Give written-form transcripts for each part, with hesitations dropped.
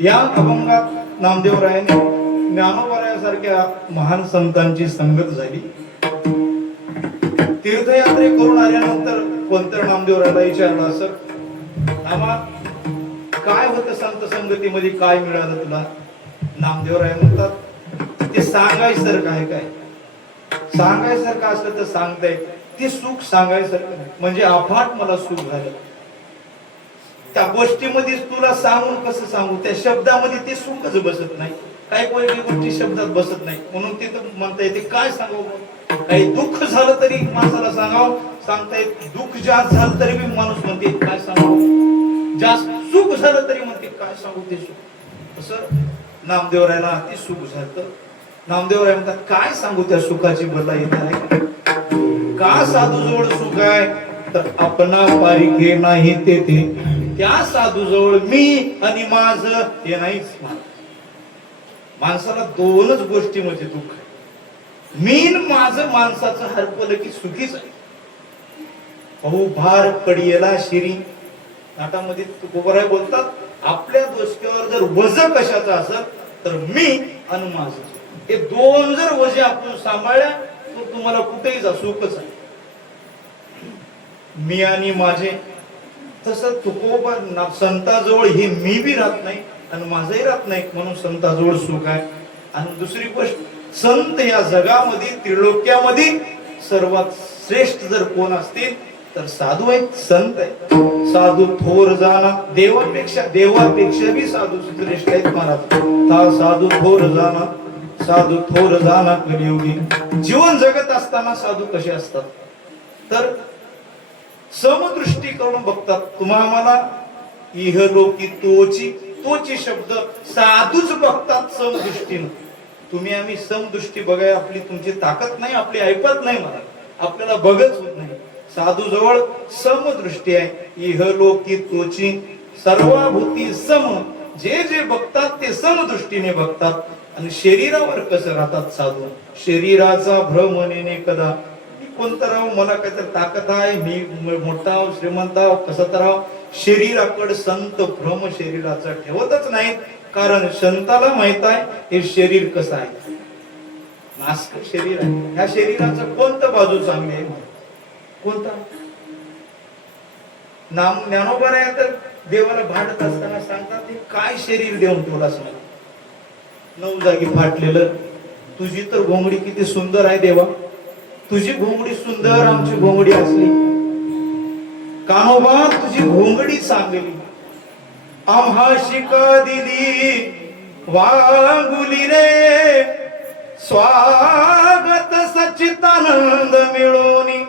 या अभंगात नामदेवरायांनी ज्ञानोबारायासारख्या महान संतांची संगत झाली. तीर्थयात्रे करून आल्यानंतर कोणत्या नामदेवरायाला विचारलं असं, नामा काय होतं संत संगतीमध्ये, काय मिळालं तुला? नामदेवराय म्हणतात ते सांगायसारखं आहे काय? सांगायसारखं असलं तर सांगताय, ते सुख सांगायसारखं नाही. म्हणजे अफाट मला सुख झालं त्या गोष्टीमध्ये. तुला सांगून कसं सांगू, त्या शब्दामध्ये ते सुखच बसत नाही. काही काही गोष्टी शब्दात बसत नाही, म्हणून ते म्हणता येते काय सांगावं. काही दुःख झालं तरी माणसाला सांगावं, सांगता येत. दुःख जास्त झालं तरी बी माणूस म्हणते काय सांगावं. जास्त सुख झालं तरी म्हणते काय सांगू ते सुख. तसं नामदेवरायला अति सुख झालं. नामदेवराय म्हणतात काय सांगू त्या सुखाची बदला येणार आहे का? साधू जवळ सुख आहे तर आपणा पारिखे नाही तेथे, त्या साधू जवळ मी आणि माझं हे नाहीच. माणसाला दोनच गोष्टी म्हणजे दुःख आहे. मी माझं माणसाचं हरपलं की सुखीच आहे. अहो भार पडियला शिरी, नाटामध्ये तुकोबराय बोलतात आपल्या डोसक्यावर जर वज कशाचं असेल तर मी आणि माझं, हे दोन जर वजे आपण सांभाळल्या तर तुम्हाला कुठेही जा सुखच आहे. मी आणि माझे. तसं तुकोबा संताजवळ हे मी बी राहत नाही आणि माझंही राहत नाही, म्हणून संताजवळ सुख आहे. आणि दुसरी गोष्ट, संत या जगामध्ये त्रिलोक्यामध्ये सर्वात श्रेष्ठ जर कोण असतील तर साधू आहेत, संत आहेत. साधू थोर जाना, देवापेक्षा बी साधू श्रेष्ठ आहेत महाराज. साधू थोर जाना, साधू थोर जाना कलियुगी. जीवन जगत असताना साधू कसे असतात तर समदृष्टी करून बघतात. तुम्हाला इहलोकी तोची शब्द साधूच बघतात समदृष्टीनं. तुम्ही आम्ही समदृष्टी बघाय आपली तुमची ताकद नाही, आपली ऐपत नाही, मला आपल्याला बघत होत नाही. साधू जवळ समदृष्टी आहे. इहलोकी तोची सर्वाभूती सम, जे जे बघतात ते समदृष्टीने बघतात. आणि शरीरावर कसं राहतात साधू, शरीराचा भ्रम नेणे कदा. कोणतं राव, मला काहीतरी ताकद आहे, मी मोठा श्रीमंत कसं तर राव. शरीराकडे संत भ्रम शरीराचा ठेवतच नाहीत, कारण संताला माहित आहे हे शरीर कसं आहे, नासक शरीर आहे. ह्या शरीराचं कोणतं बाजू चांगली आहे, कोणता? नाम ज्ञानोबा तर देवाला भांडत असताना सांगतात ते काय शरीर देऊन ठेवला असं, 9 जागी फाटलेलं. तुझी तर घोंगडी किती सुंदर आहे देवा, तुझी घोंगडी सुंदर आमची घोंगडी असली. कान्होबा तुझी घोंगडी चांगली, आम्हा शिका दिली वांगुली रे. स्वागत सच्चिदानंद मिळवणी,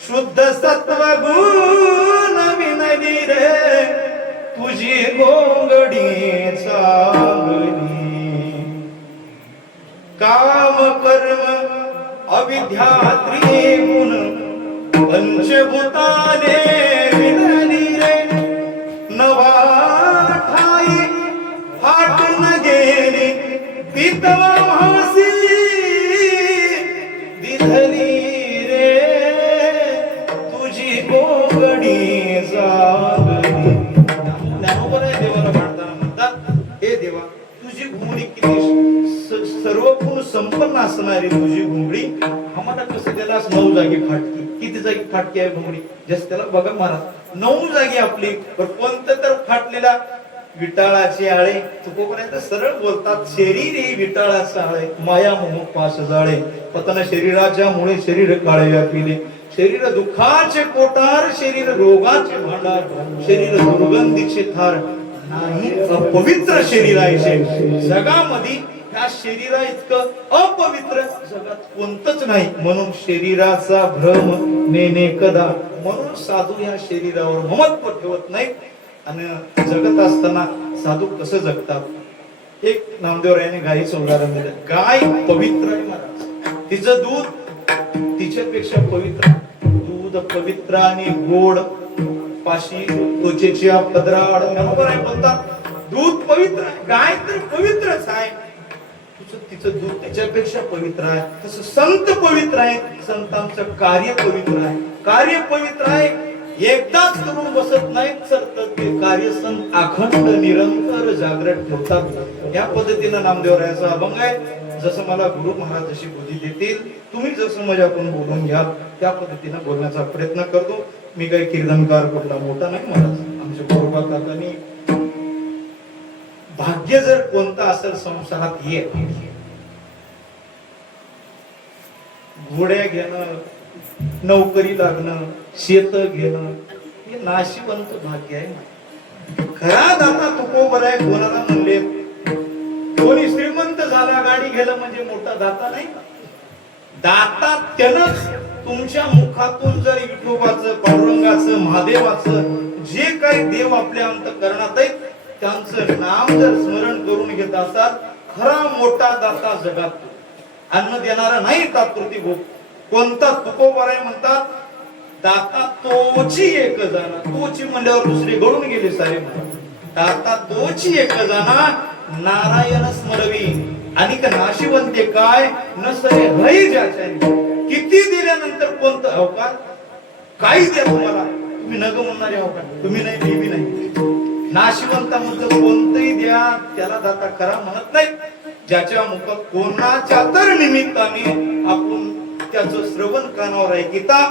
शुद्ध सत्व गुण विनली रे. तुझी घोंगडी चांगली, काम कर्म अविद्या त्रिगुण पंचभूताने विनली रे. नवा ठाई फाटून गेली पितवा भासी दिधली रे. तुझी घोंगडी जागली. देवाला भांडताना म्हणतात हे देवा तुझी घोंगडी किती सर्व गुण संपन्न असणारी तुझी घोंगडी, आम्हाला कसं त्याला 9 जागी फाटकी. किती जागी फाटकी आहे घोंगडी, जस त्याला बघा महाराज 9 जागी आपली. कोणतं तर फाटलेला विटाळाचे आळे. तुकोपर्यंत सरळ बोलतात शरीर हे विटाळाचं आळे, माया मोह पास जाळे. पतन शरीराच्या मुळे शरीर काळे व्यापिले. शरीर दुःखाचे कोटार, शरीर रोगाचे भांडार, शरीर दुर्गंधीचे थार. नाही अपवित्र शरीर आहे जगामध्ये, त्या शरीरा इतकं अपवित्र जगात कोणतंच नाही. म्हणून शरीराचा भ्रम नेणे कदा. म्हणून साधू या शरीरावर ममत्व ठेवत नाही. आणि जगत असताना साधू कसं जगतात, एक नामदेवरायाने गायीचं उदाहरण दिलं. गाय पवित्र आहे महाराज, तिचं दूध तिच्यापेक्षा पवित्र. दूध पवित्र आणि गोड, पाशी त्वचेची पदराड. बोलतात दूध पवित्र आहे, गाय तर पवित्रच आहे, तिचं दूध त्याच्यापेक्षा पवित्र आहे. तसं संत पवित्र आहे, संतांचं कार्य पवित्र आहे. कार्य पवित्र आहे, एकदाच करून बसत नाहीत तर ते कार्यसंत अखंड निरंतर जागृत ठेवतात. या पद्धतीनं नामदेवरायाचा अभंग आहे. जसं मला गुरु महाराज जशी बुद्धी देतील, तुम्ही जसं माझ्याकडून बोलून घ्याल त्या पद्धतीनं बोलण्याचा प्रयत्न करतो. मी काही कीर्तनकार कुठला मोठा नाही. महाराज आमच्या गोरबा काकांनी भाग्य जर कोणतं असेल संसारात हे घोड्या घेणं, नोकरी लागणं, शेत घेणं हे नाशिवंत भाग्य आहे. खरा दाता तुकोबर आहे. कोणाला म्हणले कोणी श्रीमंत झाला गाडी गेलं म्हणजे मोठा दाता नाही. दाता त्यानंच तुमच्या मुखातून जर विठोबाचं, पांडुरंगाचं, महादेवाचं जे काही देव आपल्या अंतःकरणात आहेत त्यांचं नाम जर स्मरण करून घेत असाल, खरा मोठा दाता जगात अन्न देणारा नाही तात्पुरती भोग. कोणता तुकोबर आहे म्हणतात, दाता तोची एक जाणा. तोची म्हणल्यावर दुसरे गळून गेले सारे म्हणतात. दाता तोची एक जाणा नारायण स्मरवी आणि नाशिवंते काय नसरे हई ज्याच्याने. किती दिल्यानंतर कोणतं अवकार काही द्या तुम्हाला, तुम्ही नग म्हणणारे अवकार तुम्ही नाही, मी नाही. नाशिवंतामधलं कोणतंही द्या त्याला दाता खरा म्हणत नाही. ज्याच्या मुखात कोणाच्या तर निमित्ताने आपण त्याचं श्रवण कानावर ऐकिता,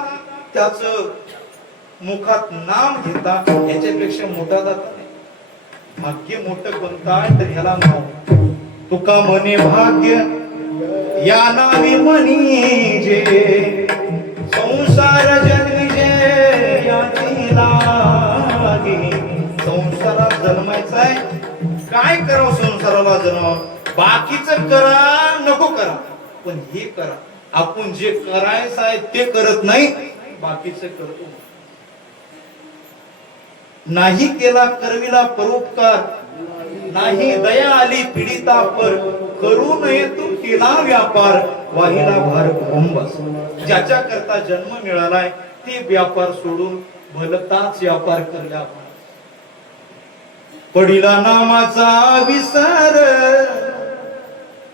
त्याचं मुखात नाम घेता, याच्यापेक्षा मोठा दाता नाही. भाग्य मोठं कोणता तर ह्याला नाव तुका म्हणे भाग्य या नावी म्हणी जे संसार जन्मिजे याची लागी. संसारात जन्मायचं आहे, काय करावं संसाराला जन्म, बाकीचं करा नको करा पण हे करा. आपण जे करायचं आहे ते करत नाही, बाकीचं करतो. नाही केला करविला परोपकार, नाही दया आली पीडिता पर, करू नये तू केला व्यापार, वाहिला भार कुंभस. ज्याच्या करता जन्म मिळालाय ते व्यापार सोडून भलताच व्यापार करला. पडिला नामाचा विसर,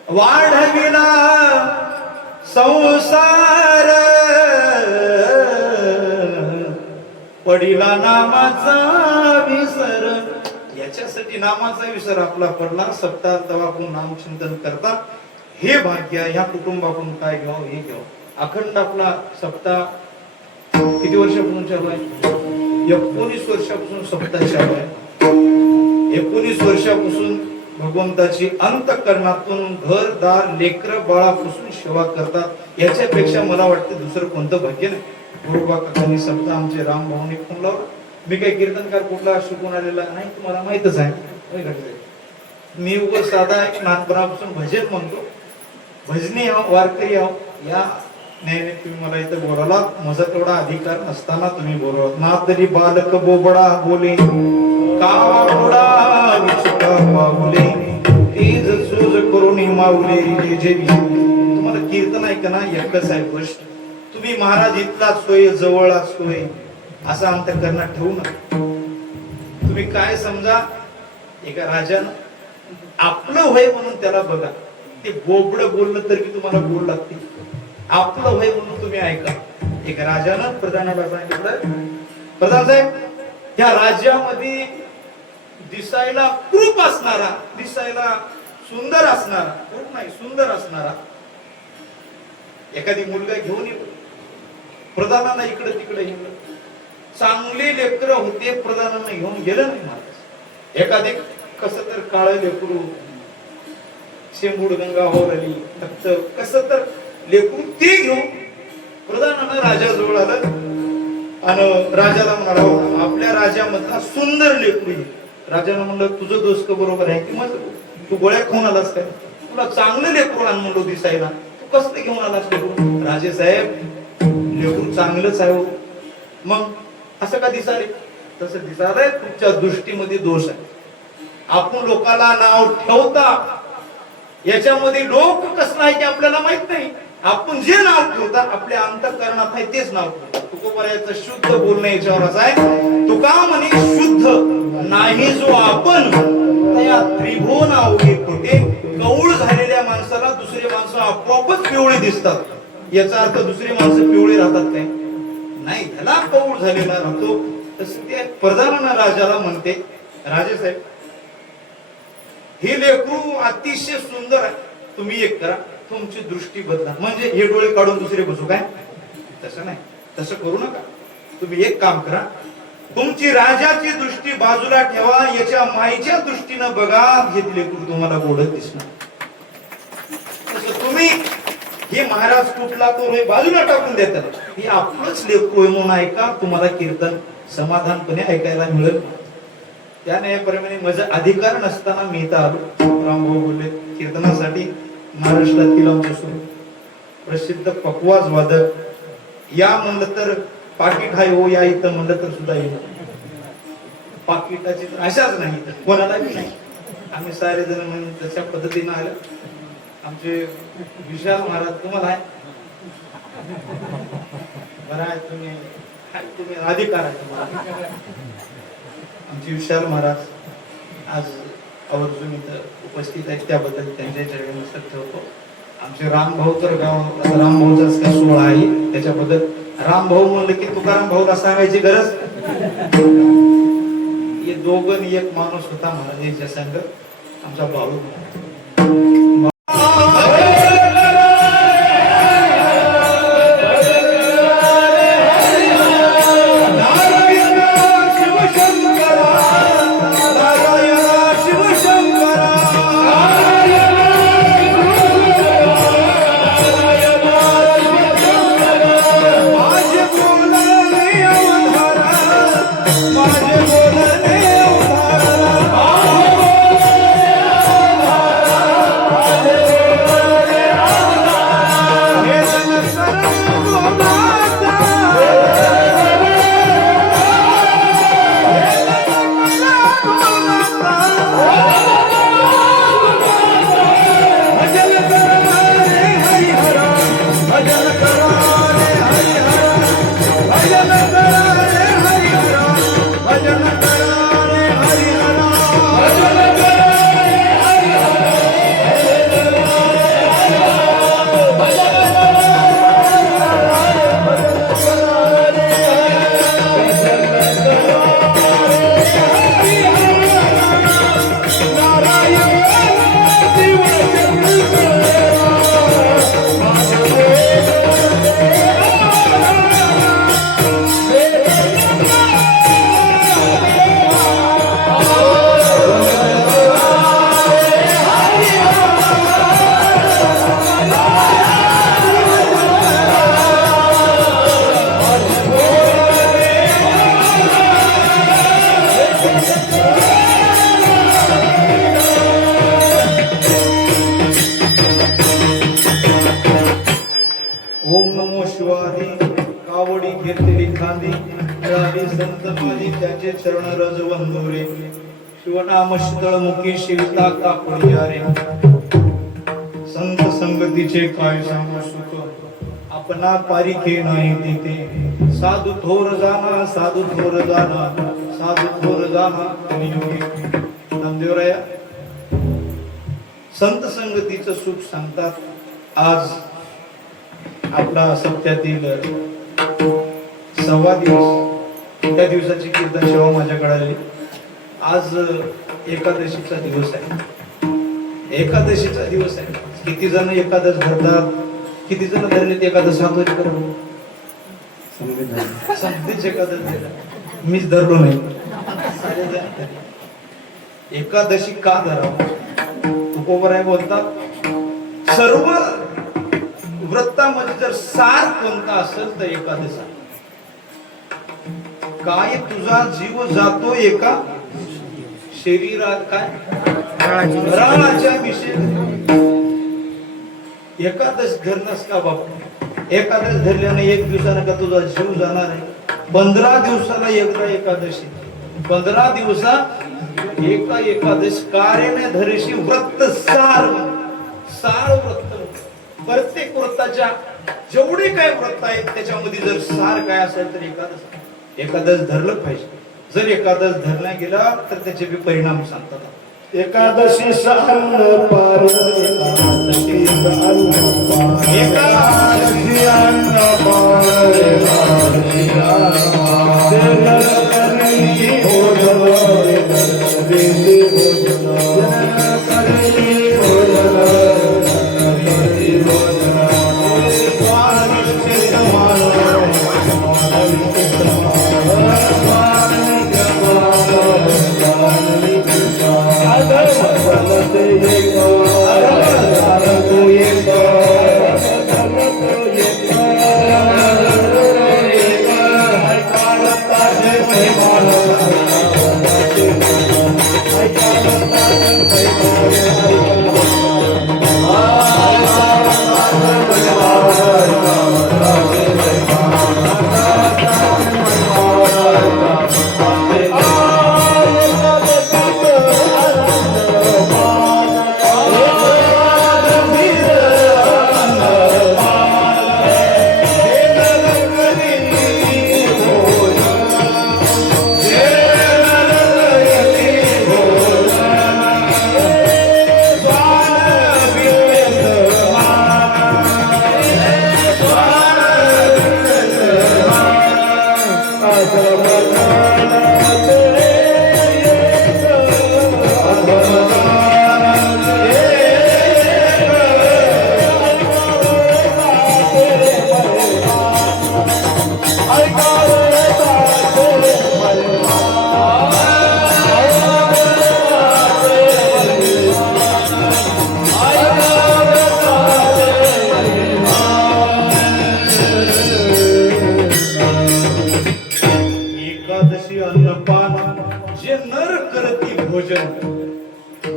वाढविला संसार, पडिला नामाचा विसर. याच्यासाठी नामाचा विसर आपला पडला. सप्ताह तेव्हा आपण नामचिंतन करता. हे भाग्य ह्या कुटुंबाकडून काय घ्यावं हे घ्यावं. अखंड आपला सप्ताह किती वर्षापासून चालू आहे? 19 वर्षापासून सप्ताह चालू आहे. 19 वर्षापासून भगवंताची अंतःकरणातून घरदार लेकर बाळापासून सेवा करतात. याच्यापेक्षा मला वाटतं दुसरं कोणतं भाग्य नाही. गुरुबा काकांनी सप्ताह आमचे राम भाऊनी फोन लावला. मी काही कीर्तनकार कुठला शिकून आलेला नाही, तुम्हाला माहितच आहे. मी उगाच साधा एक लहानपणापासून भजन म्हणतो. भजनी आहो, वारकरी आहो. या नाही तुम्ही मला इथं बोलावला, माझा तेवढा अधिकार नसताना तुम्ही बोलवला. ना तरी बालक बोबडा बोले कावडा विचका पावले, तेज सूज करून माऊले जे. तुम्हाला कीर्तन ऐका ना एकच आहे गोष्ट, तुम्ही महाराज इथलाच सोय जवळ सोय असं अंतःकरणात ठेवू नका. तुम्ही काय समजा, एका राजानं आपलं होय म्हणून त्याला बघा. ते बोबड बोललं तरी तुम्हाला बोल लागते. आपलं होय म्हणून तुम्ही ऐका. एका राजानं प्रधानाला सांगितलं, प्रधान साहेब या राज्यामध्ये दिसायला कृप असणारा, दिसायला सुंदर असणारा, कृप नाही सुंदर असणारा एखादी मुलगा घेऊन येऊ. प्रधानाला इकडे तिकडे गेलं. चांगले लेकर होते, प्रधानांना घेऊन गेलं नाही महाराज. एखादे कस तर काळ लेकरू, शेंबूड गंगा होरली, फक्त कस तर लेकरू ते घेऊन प्रधानानं राजाजवळ आलं आणि राजाला म्हणाला आपल्या राज्यामधला सुंदर लेकरू. राजानं म्हणलं तुझं दोस्त बरोबर आहे की माझं, तू गोळ्या खाऊन आलास काय, तुला चांगलं लेकरू आण म्हणलो दिसायला, तू कसं घेऊन आलास लेकरू. राजे साहेब लेकरू चांगलंच आहे. मग असं का दिसाले? तसं दिसालंय तुमच्या दृष्टीमध्ये दोष आहे. आपण लोकाला नाव ठेवता, याच्यामध्ये लोक कसं आहे की आपल्याला माहित नाही. आपण जे नाव ठेवता आपल्या अंतःकरणात आहे तेच नाव ठेवता. तुकोबरायाचं शुद्ध बोलणं याच्यावरच आहे. तुका म्हणे शुद्ध नाही जो आपण त्या त्रिभुवन अवघे खोटे. कवळ झालेल्या माणसाला दुसरे माणसं आपोआपच पिवळे दिसतात. याचा अर्थ दुसरी माणसं पिवळे राहतात काय? नाही त्याला कौळ झालेला राहतो. तसं ते प्रधान राजाला म्हणते, राजेसाहेब हे लेकरू अतिशय सुंदर आहे, तुम्ही एक करा, तुमची दृष्टी बदला. म्हणजे हे डोळे काढून दुसरे बसू काय? तसं नाही, तसं करू नका. तुम्ही एक काम करा, तुमची राजाची दृष्टी बाजूला ठेवा, याच्या माईच्या दृष्टीनं बघा, हे लेकरू तुम्हाला गोडच दिसणार. तसं तुम्ही हे महाराज कुठला तो हे बाजूला टाकून देतात, हे आपलंच लेकरू म्हणून ऐका, तुम्हाला कीर्तन समाधानपणे ऐकायला मिळेल. त्या न्यायाप्रमाणे माझा अधिकार नसताना मी इथं आलो. रामभाऊ बोलले कीर्तनासाठी महाराष्ट्रातील आमचं प्रसिद्ध पकवाज वादक या म्हणलं तर पाकिट हाय हो, या इथं म्हणलं तर सुद्धा येईल. पाकिटाची तर अशाच नाही कोणाला नाही. आम्ही सारे जण म्हणून तशा पद्धतीनं आलं. आमचे विशाल महाराज तुम्हाला आहे बरं आहे, तुम्ही अधिकार आहे तुम्हाला. आमचे विशाल महाराज आज आवर्जून इथं उपस्थित आहेत, त्याबद्दल त्यांच्या चरणी मस्तक ठेवतो. आमचे रामभाऊ तर रामभाऊचाच काय सोहळा आहे, त्याच्याबद्दल रामभाऊ म्हणलं की तुकाराम भाऊला सांगायची गरज. हे दोघं एक माणूस होता महाराजांच्या संग, आमचा भाऊ. ओम नमो शिवाय. कावडी घेतलेली खांदी मिळाली संत माझी, त्याचे चरण रज वंदोरे. शिवनाम शीतळ मुखी शिवता कापडी रे. संत संगतीचे काय सांगू सुख, आपणा पारिखे नाही देते. साधू थोर जाना, साधू थोर जाना, साधू थोर जाना कलियुगी. नामदेवराया संत संगतीचं सुख सांगतात. आज आपला सप्त्यातील 6वा दिवस, त्या दिवसाची कीर्तन सेवा माझ्याकडे आली. आज एकादशीचा दिवस आहे. एकादशीचा दिवस आहे. किती जण एकादश धरतात, किती जण धरले एकादश साधूची करत संधीच एकादश धरला, मीच धरलो नाही. एकादशी का धरावं? तुकोबराय बोलतात सर्व व्रतामध्ये जर सार कोणता असेल तर एकादश. काय तुझा जीव जातो एका शरीरात, काय राळाच्या विषय. एकादश धरणास का बाप? एकादश धरल्याने एक दिवसानं का तुझा जीव जाणार आहे? 15 दिवसाला एकदा एकादशी, 15 दिवसात एका एकादश कार्याने धरेशी व्रत सार. सार व्रत, प्रत्येक व्रताच्या जेवढे काय व्रत आहेत त्याच्यामध्ये जर सार काय असेल तर एकादश धरलं पाहिजे. जर एकादश धरला गेला तर त्याचे बी परिणाम सांगतात. एकादशी अन्न पार एकादशी अन्न पार एकादशी अन्न पार एकादशी अन्न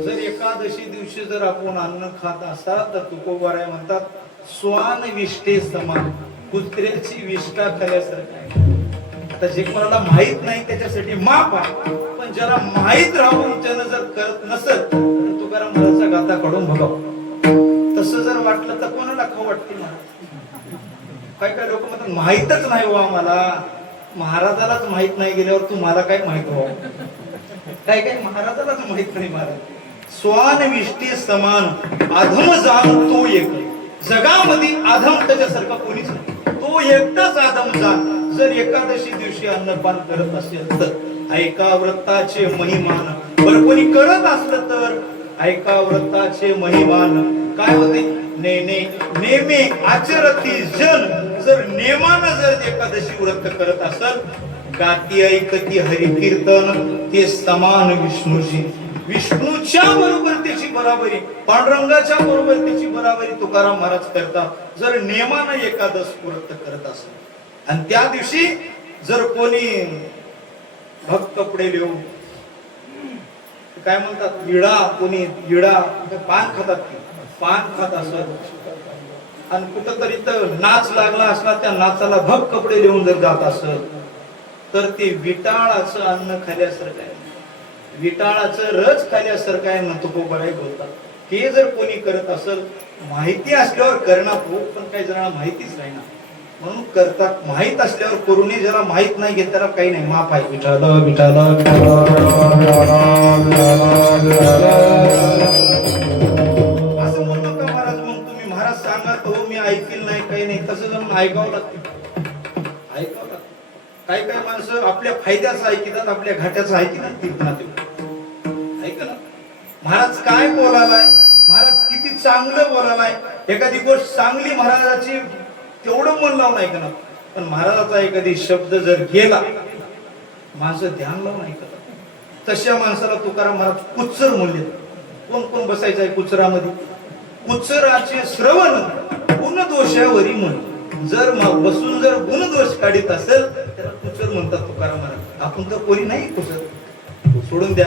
जर एकादशी दिवशी जर आपण अन्न खात असाल तर तुकोबाराय म्हणतात स्वान विष्टे समान, कुत्र्याची विष्ठा खाल्यासारखं. आता जे कोणाला माहित नाही त्याच्यासाठी माफ आहे, पण ज्याला माहित राहून त्यानं जर करत नसत तर तुकाराम महाराजचा गाथा काढून बघाव. तसं जर वाटलं तर कोणाला खाऊ वाटते ना. काय काय लोक म्हणतात माहितच नाही हो आम्हाला, महाराजालाच माहित नाही गेल्यावर तुम्हाला काय माहित हो. काय काय महाराजालाच माहित नाही. महाराज स्वान विष्टी समान अधम जाण तो एक, जगामध्ये अधम त्याच्यासारखा कोणीच नाही, तो एकटाच अधम जाण. जर एकादशी दिवशी अन्नपान करत असेल तर ऐका व्रताचे महिमान. बरं कोणी करत असलं तर ऐका व्रताचे महिमान. काय होते नेमे आचरती जन. जर नेमानं जर एकादशी व्रत करत असेल, गाती ऐकती हरिकीर्तन ते समान विष्णूची. विष्णूच्या बरोबर त्याची बराबरी, पांडुरंगाच्या बरोबर त्याची बराबरी तुकाराम महाराज करतात जर नेमानं एकादश व्रत करत असेल. आणि त्या दिवशी जर कोणी भक्त कपडे लिहून काय म्हणतात विडा, कोणी विडा पान खातात, पान खात असत आणि कुठंतरी तर नाच लागला असला, त्या नाचाला भग कपडे लिहून जर जात असत तर ते विटाळाचं अन्न खाल्यासारखं आहे, विटाळाचं रस खाल्यासारखं आहे म्हणतो तुकोबाराय बोलतात. हे जर कोणी करत असेल, माहिती असल्यावर करणं हो, पण काही जणांना माहितीच नाही ना म्हणून करतात. माहित असल्यावर करू नये, ज्याला माहित नाही घेत त्याला काही नाही, माफ आहे. विठाल विठाल असं म्हणू नका महाराज. मग तुम्ही महाराज सांगत हो मी ऐकल नाही काही नाही, तसं जाऊन ऐकावं लागतं, ऐकावं लागतं. काही काही माणसं आपल्या फायद्याचं ऐकतात, आपल्या घाट्याचं ऐकतात. ऐक ना महाराज काय बोलालाय, महाराज किती चांगलं बोलालाय. एखादी गोष्ट चांगली महाराजाची तेवढं मन लावून ऐकणार, पण महाराजाचा एखादी शब्द जर गेला माणसं ध्यान लावून ऐकतात. तशा माणसाला तुकाराम महाराज कुच्चर म्हणले. कोण कोण बसायचं आहे कुचरामध्ये? कुचराचे श्रवण गुणदोषावरी म्हण. जर बसून जर गुणदोष काढीत असेल त्याला कुचर म्हणतात तुकाराम महाराज. आपण तर कोणी नाही कुचर, सोडून द्या.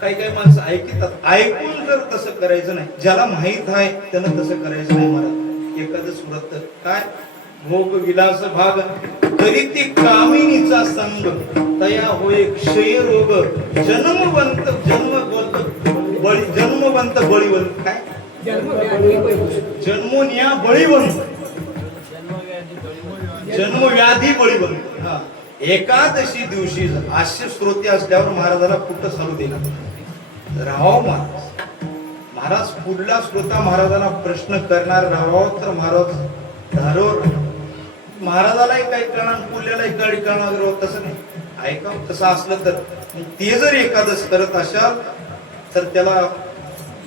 काही काही माणसं ऐकतात, ऐकून जर तसं करायचं नाही, ज्याला माहित आहे त्यानं तसं करायचं नाही. महाराज एखादं व्रत काय भोग विलास भाग तरी ती कामिनीचा संग तया होय क्षय रोग जन्मवंत जन्मवंत बळीवंत. काय जन्मोन्या बळीवंत, जन्मव्याधी बळीवंत. हा एकादशी दिवशी असे श्रोते असल्यावर महाराजाला कुठं चालू दिला. राहावं महाराज पुढला श्रोता महाराजांना प्रश्न करणार राहावं तर महाराज धारोर महाराजालाही काही कळणार पुढल्यालाही काही कळणार तसं नाही ऐका तसं असलं तर ते जर एकादश करत असाल तर त्याला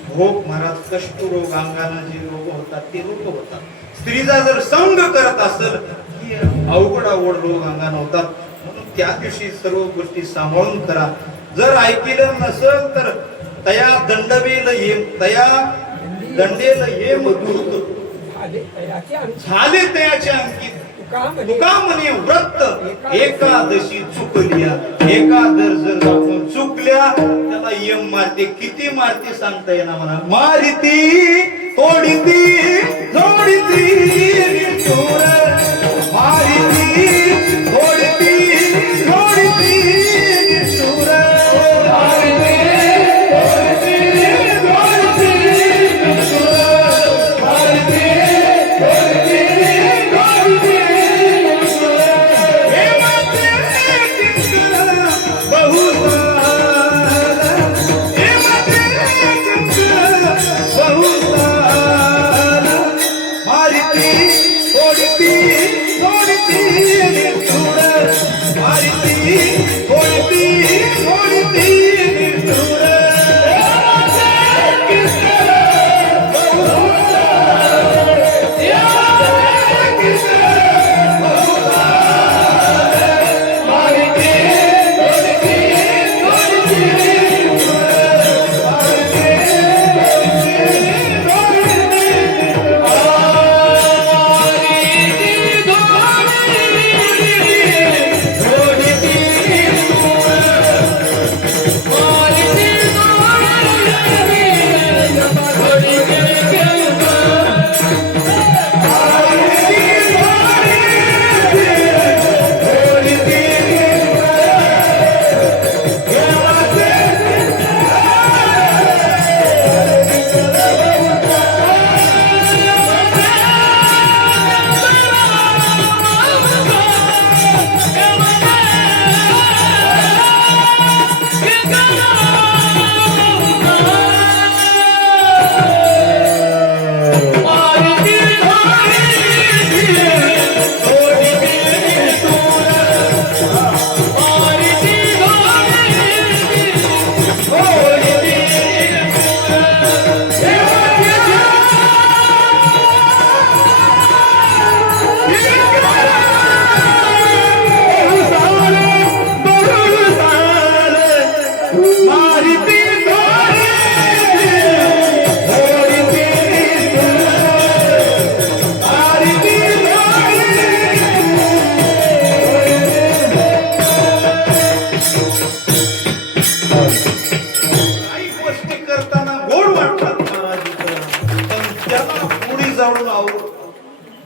भोग महाराज कष्टरोग अंगाना जे रोग होतात ते रोग होतात स्त्रीचा जर संग करत असेल की अवघड रोग अंगाने होतात म्हणून त्या दिवशी सर्व गोष्टी सांभाळून करा जर ऐकलं नसेल तर तया दंडवेल येम तया दंडेल येम दूत झाले त्याचे अंकित तुका म्हणे व्रत एकादशी चुकल्या एकादश जर आपण चुकल्या त्याला यम मारते किती मारते सांगता येणार म्हणा मारिती तोडिती जोडिती निष्ठुर मारिती तोडिती जोडिती निष्ठुर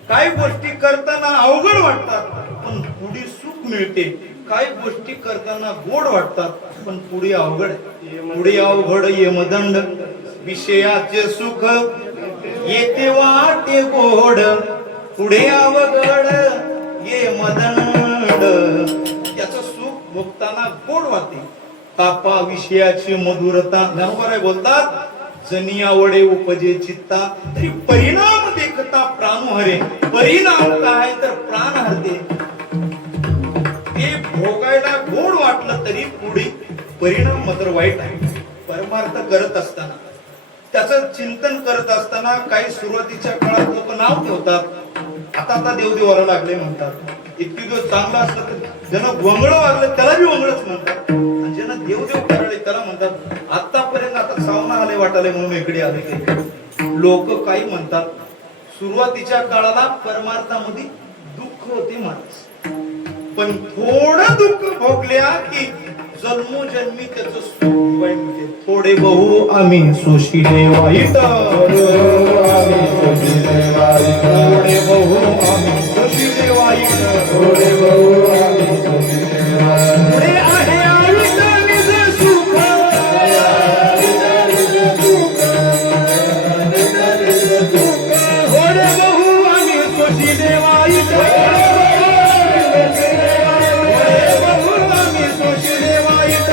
काही गोष्टी करताना अवघड वाटतात पण पुढे सुख मिळते काही गोष्टी करताना गोड वाटतात पण पुढे अवघड पुढे अवघड यमदंड विषयाचे सुख येते वाटे गोड पुढे अवघड यमदंड त्याचं सुख भोगताना गोड वाटते तापा विषयाची मधुरता ज्ञानोबा बोलतात जनी आवडे उपजे चित्ता तरी परिणाम देखता प्राण हरे परिणाम काय तर प्राण हरते ते भोगायला गोड वाटलं तरी पुढे परिणाम मात्र वाईट आहे परमार्थ करत असताना त्याचं चिंतन करत असताना काही सुरुवातीच्या काळात लोक नाव ठेवतात आता देवदेवाला लागले म्हणतात इतकी दिवस चांगला असलं तर ज्यांना वंगळ वागलं त्याला बी वंगळच म्हणतात आणि ज्यांना देवदेव करायला त्याला म्हणतात आतापर्यंत आता सावना आले वाटाले म्हणून इकडे आले लोक काही म्हणतात सुरुवातीच्या काळाला परमार्थामध्ये दुःख होते माणूस पण थोडं दुःख भोगल्या की जन्मोजन्मी त्याचं सुख मिळते थोडे बहु आम्ही सोशिले वाईट थोडे बहु आम्ही सोशिले वाईट थोडे बहु आम्ही सोशिले वाईट पुढे आहे आयुष्य निज सुख थोडे बहु आम्ही सोशिले वाईट थोडे बहु आम्ही सोशिले वाईट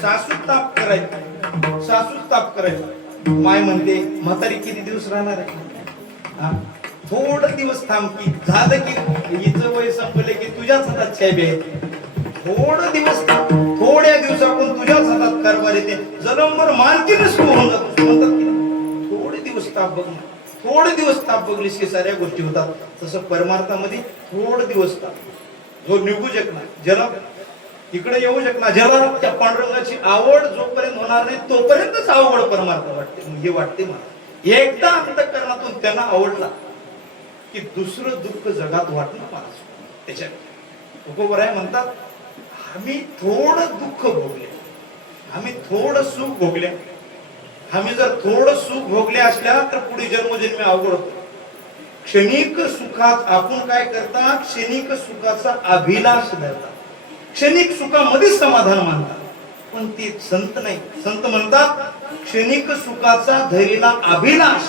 सासू ताप करायचा. माय म्हणते म्हातारी किती दिवस राहणार आहे, हा? थोडं दिवस थांब की, झालं की हिचं वय संपलं की तुझ्याच हातात छाबी आहे. थोडं दिवस थांब, थोड्या दिवसातून तुझ्याच हातात कारभार येते, जलमभर मालकीनच तू होऊन जातो म्हणतात की नाही? थोडे दिवस ताप बघ ना, थोडे दिवस ताप बघलीस की साऱ्या गोष्टी होतात. तसं परमार्थामध्ये थोडे दिवस ताप, जो निघू शकणार, ज्याला इकडे येऊ शकणार, ज्याला त्या पांडुरंगाची आवड जोपर्यंत होणार नाही तोपर्यंतच आवड परमार्थ वाटते. हे वाटते मला, एकदा अंतःकरणातून त्यांना आवडला की दुसरं दुःख जगात वाटणं मला त्याच्यात. तुकोबराय म्हणतात, आम्ही थोडं दुःख भोगले, आम्ही थोडं सुख भोगले. आम्ही जर थोडं सुख भोगले असल्या तर पुढे जन्मजन्मी अवघड होतो. क्षणिक सुखात आपण काय करता, क्षणिक सुखाचा अभिलाष धरतात, क्षणिक सुखामध्ये समाधान मानतात. पण ते संत नाही. संत म्हणतात, क्षणिक सुखाचा धरीला अभिलाष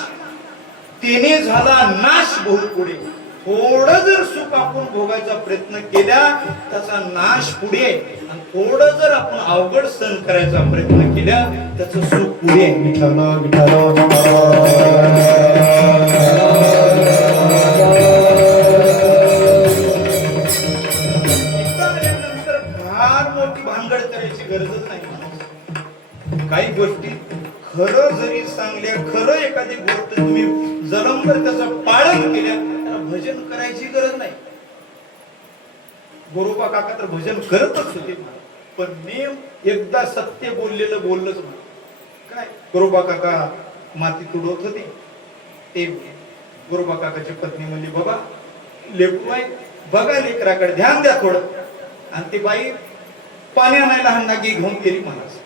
तेने झाला नाश बहु पुढे. थोडं जर सुख आपण भोगायचा प्रयत्न केला त्याचा नाश पुढे, आणि थोडं जर आपण अवघड सण करायचा प्रयत्न केला त्याचं सुख पुढे. फार मोठी भानगड करायची गरजच नाही. काही गोष्टी खरं जरी सांगल्या, खरं एखादी गोष्ट तुम्ही जलमभर त्याचं पालन केल्या, त्याला भजन करायची गरज नाही. गोरोबा काका तर भजन करतच होते, पण नेम एकदा सत्य बोललेलं बोललंच म्हणा. काय गोरोबा काका माती तुडवत होते, ते गोरोबा काकाची पत्नी म्हणली, बाबा लेकरू आहे, बघा लेकराकडे ध्यान द्या थोडं. आणि ती बाई पाणी आणायला हन्नागी घेऊन गेली महाराज.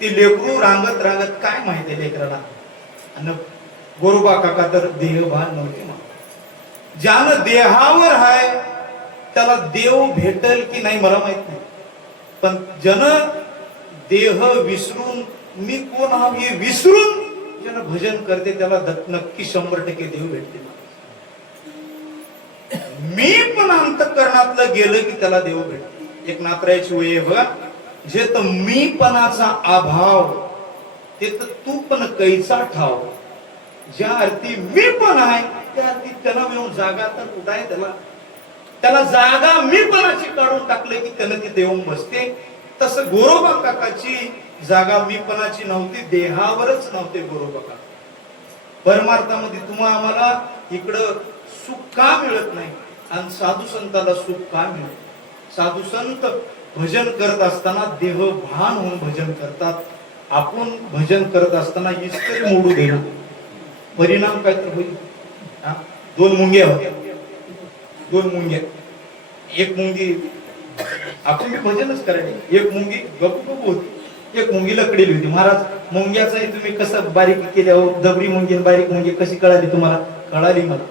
ती लेकरू रांगत रांगत काय माहिती लेकराला, आणि गोरोबा काका तर देहभान नव्हते. ज्यानं देहावर आहे त्याला देव भेटल की नाही मला माहित नाही, पण ज्यानं देह विसरून मी कोण हा हे विसरून ज्यानं भजन करते त्याला नक्की 100% देव भेटते. मी पण अंतःकरणातलं गेलं की त्याला देव भेटते. एक नात्रायची वय आहे बघा, जे तर मीपणाचा अभाव ते तर तू पण कैचा ठाव. ज्या अर्थी मी पण आहे त्या अर्थी त्याला मिळून जागा तर कुठं आहे, त्याला जागा मीपणाची काढून टाकले की त्यानं तिथे येऊन बसते. तसं गोरोबा काकाची जागा मीपणाची नव्हती, देहावरच नव्हते गोरोबा काका. परमार्थामध्ये तुम्हा आम्हाला इकडं सुख का मिळत नाही, आणि साधू संताला सुख का मिळत? साधू संत भजन करत असताना देह भान होऊन भजन करतात. आपण भजन करत असताना इस्त्री मोडू देऊ, परिणाम काय तर होईल. 2 मुंग्या होत्या, 2 मुंग्या. एक मुंगी आपण भजनच करायचे, एक मुंगी गप्प होती, एक मुंगी लकडेली होती. महाराज मुंग्याचाही तुम्ही कसं बारीक केल्या हो, दबरी मुंगी बारीक मुंगी कशी कळाली तुम्हाला? कळाली मला.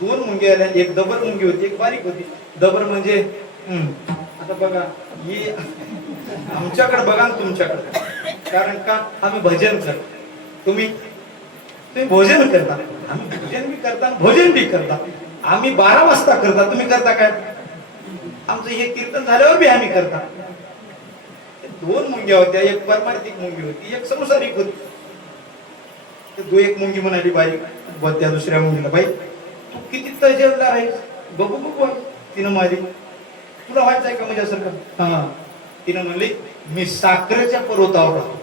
2 मुंग्या आल्या, एक दबर मुंगी होती, एक बारीक होती. दबर म्हणजे आता बघा, ही आमच्याकडे बघा तुमच्याकडे, कारण का आम्ही भजन करतो, तुम्ही भोजन करता, आम्ही भोजन बी करता, भोजन बी करता. आम्ही 12 वाजता करता, तुम्ही करता काय? आमचं हे कीर्तन झाल्यावर बी आम्ही करता. 2 मुंग्या होत्या, एक परमार्थिक मुंगी होती, एक संसारिक होती. एक मुंगी म्हणाली बाई त्या दुसऱ्या मुंगीला, बाई तू किती तजेवला आहेस, बघू बघू. तिनं मारली, तुला व्हायचंय का माझ्यासारखं? हा. तिनं म्हणली, मी साखरेच्या पर्वतावर राहतो,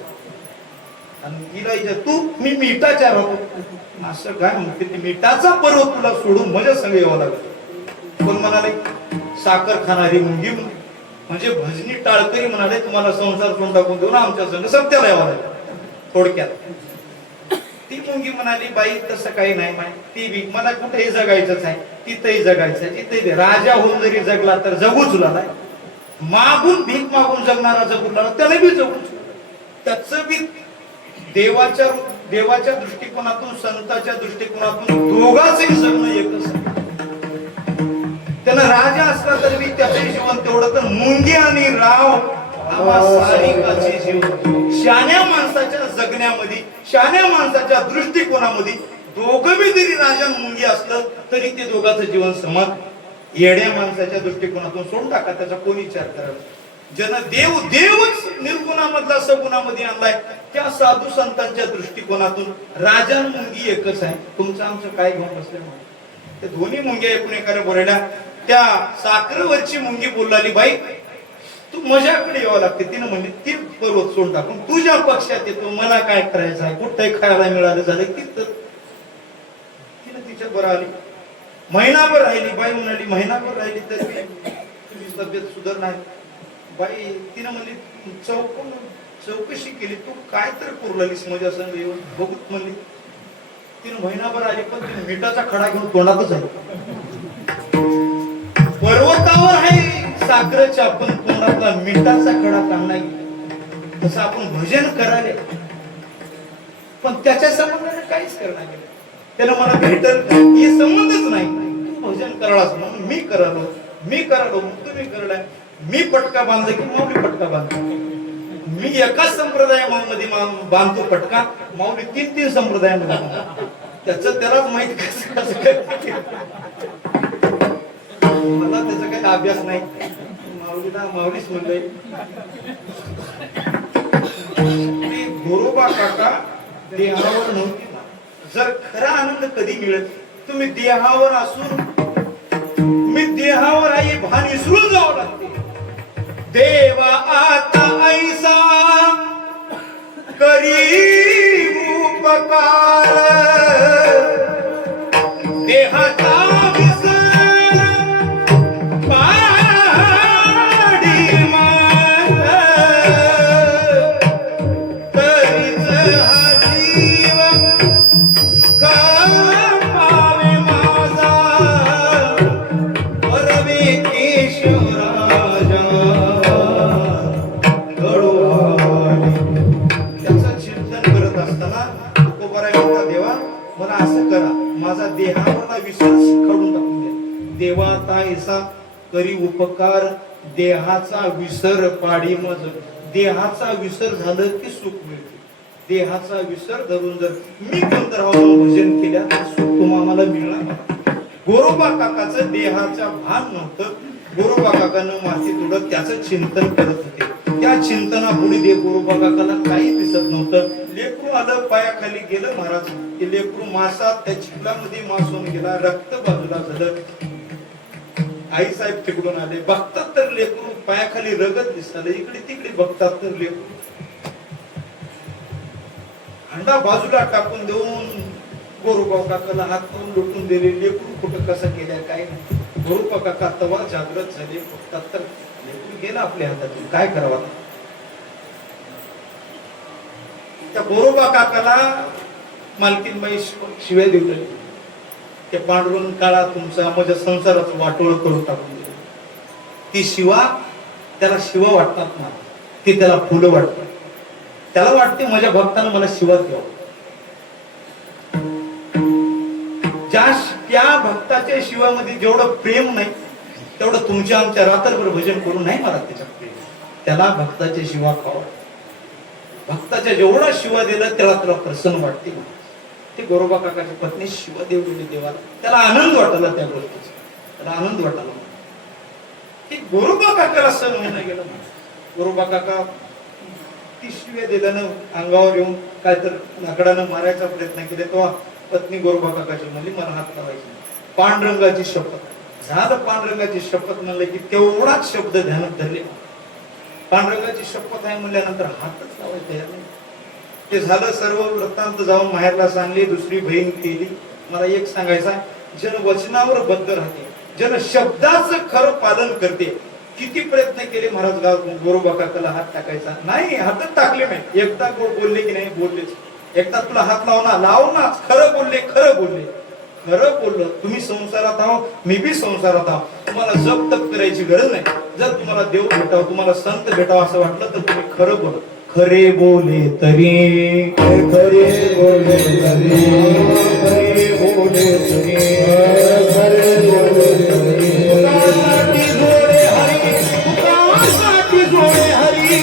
आणि तिला तू मी मिठाच्या राहतो. असं काय म्हणते, ती मिठाचा पर्वत तुला सोडून माझ्या संग यावं लागलं. पण म्हणाले साखर खाणारी मुंगी म्हणजे भजनी टाळकरी म्हणाले, तुम्हाला संसार सोडून टाकून देऊ ना आमच्या संग सत्याला यावं लागलं. थोडक्यात ती मुंगी म्हणाली, बाई तसं काही नाही माय, ती बी मला कुठेही जगायचंच आहे, तिथेही जगायचं आहे, तिथे राजा होऊन जरी जगला तर जगूच लागला. मागून भीक मागून जगणारा जगूला त्याला बी जगूच. त्याचं बी देवाच्या दृष्टिकोनातून, संतांच्या दृष्टिकोनातून दोघांचंही जगणं एकच. त्यानं राजा असला तरी बी त्याचंही जीवन तेवढं. तर मुंगी आणि राव सारिकाचे जीवन. शाण्या माणसाच्या जगण्यामध्ये, शाण्या माणसाच्या दृष्टिकोनामध्ये दोघं बी जरी राजा मुंगी असलं तरी ते दोघांचं जीवन समान. येड्या माणसाच्या दृष्टिकोनातून सोडून टाका, त्याचा कोणी विचार करावा. ज्यानं देवच निर्गुणामधला सगुणामध्ये आणलाय, त्या साधू संतांच्या दृष्टिकोनातून राजन मुंगी एकच आहे. तुमचं आमचं काय घेऊन बसले? त्या दोन्ही मुंग्या एकूण एकाला बोलायला, त्या साखरेवरची मुंगी बोलली, बाई तू माझ्याकडे यावं लागते. तिनं म्हणली ती पर्वत सोडून टाकून तुझ्या पक्षात येतो, मला काय करायचं आहे, कुठे खायला मिळालं झालं की तिनं तिच्या बरं आली. महिनाभर राहिली. बाई म्हणाली महिनाभर राहिली तरी तुझी तब्येत सुधार नाही. बाई तिनं म्हणली चौकशी केली, तू काय तर पुरलालीस माझ्या संग येऊन बघत म्हणली. तिनं महिनाभर आली पण तिने मिठाचा खडा घेऊन तोंडातच आहे. पर्वतावर आहे साखरेच्या, आपण तोंडातला मिठाचा खडा काढणार. तसं आपण भजन करायला पण त्याच्या संबंधाने काहीच करणार गेलं. त्यानं मला भेटल हे संबंधच नाही. तू भजन करालास म्हणून मी करालो तुम्ही करलाय. मी पटका बांधला की माऊली पटका बांधतो. मी एकाच संप्रदायामध्ये बांधतो पटका, माऊली 3 संप्रदायामध्ये बांधतो. त्यालाच माहित कसं मला त्याचा काही अभ्यास नाही. माऊलीच म्हणलंय. गोरोबा काका देहावर नव्हती ना. जर खरा आनंद कधी मिळत, तुम्ही देहावर असून मी देहावर आहे भान विसरून जावं लागते. देवा आता ऐसा करी उपकार, देहाचा विसर पाडी मान, तरीच हा जीव सुख पावे माझा, परवे केशवराजा गडोबाई. त्याचं चिंतन करत असताना तुकोबाराय म्हणता, देवा मला असं करा, माझा देहावरला विसर काढून टाकून द्या. देवा आता ऐसा करी उपकार, देहाचा विसर पाडी मज. देहाचा विसर झालं की सुख मिळते. देहाचा विसर धरून जर मी गंधर्वाला भजन केल्या तर सुख तुम्हाला मिळणार. गोरोबा काकाचं देहाच्या भान नव्हतं. गोरोबा काकानं मातीत उडत त्याचं चिंतन करत होते. त्या चिंतनापुढे गोरोबा काकाला काही दिसत नव्हतं. लेकरू आलं, पायाखाली गेलं महाराज. ते लेकरू मासात त्या चिखलामध्ये मास होऊन गेला, रक्त बाजूला झालं. आई साहेब तिकडून आले, बघतात तर लेकरू पायाखाली रगत दिसलं. इकडे तिकडे बघतात तर लेकरू अंडा बाजूला टाकून देऊन गोरोबा काकाला हात करून लुटून दिले. लेकरू कुठं कसं केल्या काय नाही. गोरोबा काका तवा जागृत झाले, बघतात तर लेकरू गेला आपल्या हातातून. काय करावं? त्या गोरोबा काकाला मालकीनबाई शिव्या देऊ लागली. ते पांढरून काळा तुमचा माझ्या संसाराचं वाटोळ करून टाकून दिलं. ती शिवा त्याला शिवा वाटतात ना, ती त्याला फुलं वाटतात. त्याला वाटते माझ्या भक्तानं मला शिवा द्यावं. त्या भक्ताच्या शिवामध्ये जेवढं प्रेम नाही तेवढं तुमच्या आमच्या रात्रभर भजन करून नाही मला त्याच्यात प्रेम. त्याला भक्ताच्या शिवा खावा. भक्ताच्या जेवढा शिवा दिला त्याला त्याला प्रसन्न वाटते. ते गोरोबा काकाची पत्नी शिवा देव गेली देवाला. त्याला आनंद वाटला त्या गोष्टीचा. त्याला आनंद वाटला की गोरोबा काकाला सण व्हायला गेला. गोरोबा काका ती शिव्या दिल्यानं अंगावर येऊन काय तर लाकडानं मारायचा प्रयत्न केला. तेव्हा पत्नी गोरोबा काकाची म्हणली मला हात लावायची. पांडुरंगाची शपथ झालं. पांडुरंगाची शपथ म्हणलं की तेवढाच शब्द ध्यानात धरले. पांडुरंगाची शपथ आहे म्हणल्यानंतर हातच लावायचं तयार नाही. ते झालं. सर्व वृत्तांत जाऊन माहेरला सांगली. दुसरी बहीण केली. मला एक सांगायचं, जन वचनावर बद्ध राहते, जन शब्दाचं खरं पालन करते. किती प्रयत्न केले महाराज गोरोबा काकाला हात टाकायचा नाही, हातच टाकले नाही. एकदा बोलले की नाही, बोललेच. एकदा तुला हात लाव ना, खरं बोलले. खरं बोललं. तुम्ही संसारात आहो, मी बी संसारात आहो. तुम्हाला जप तप करायची गरज नाही. जर तुम्हाला देव भेटावं, तुम्हाला संत भेटावं असं वाटलं तर तुम्ही खरं बोला. खरे बोले तरी, खरे बोले तरी, खरे बोले तरी, खरे बोले तरी. तुकासाठी जोडे हरी, तुकासाठी जोडे हरी.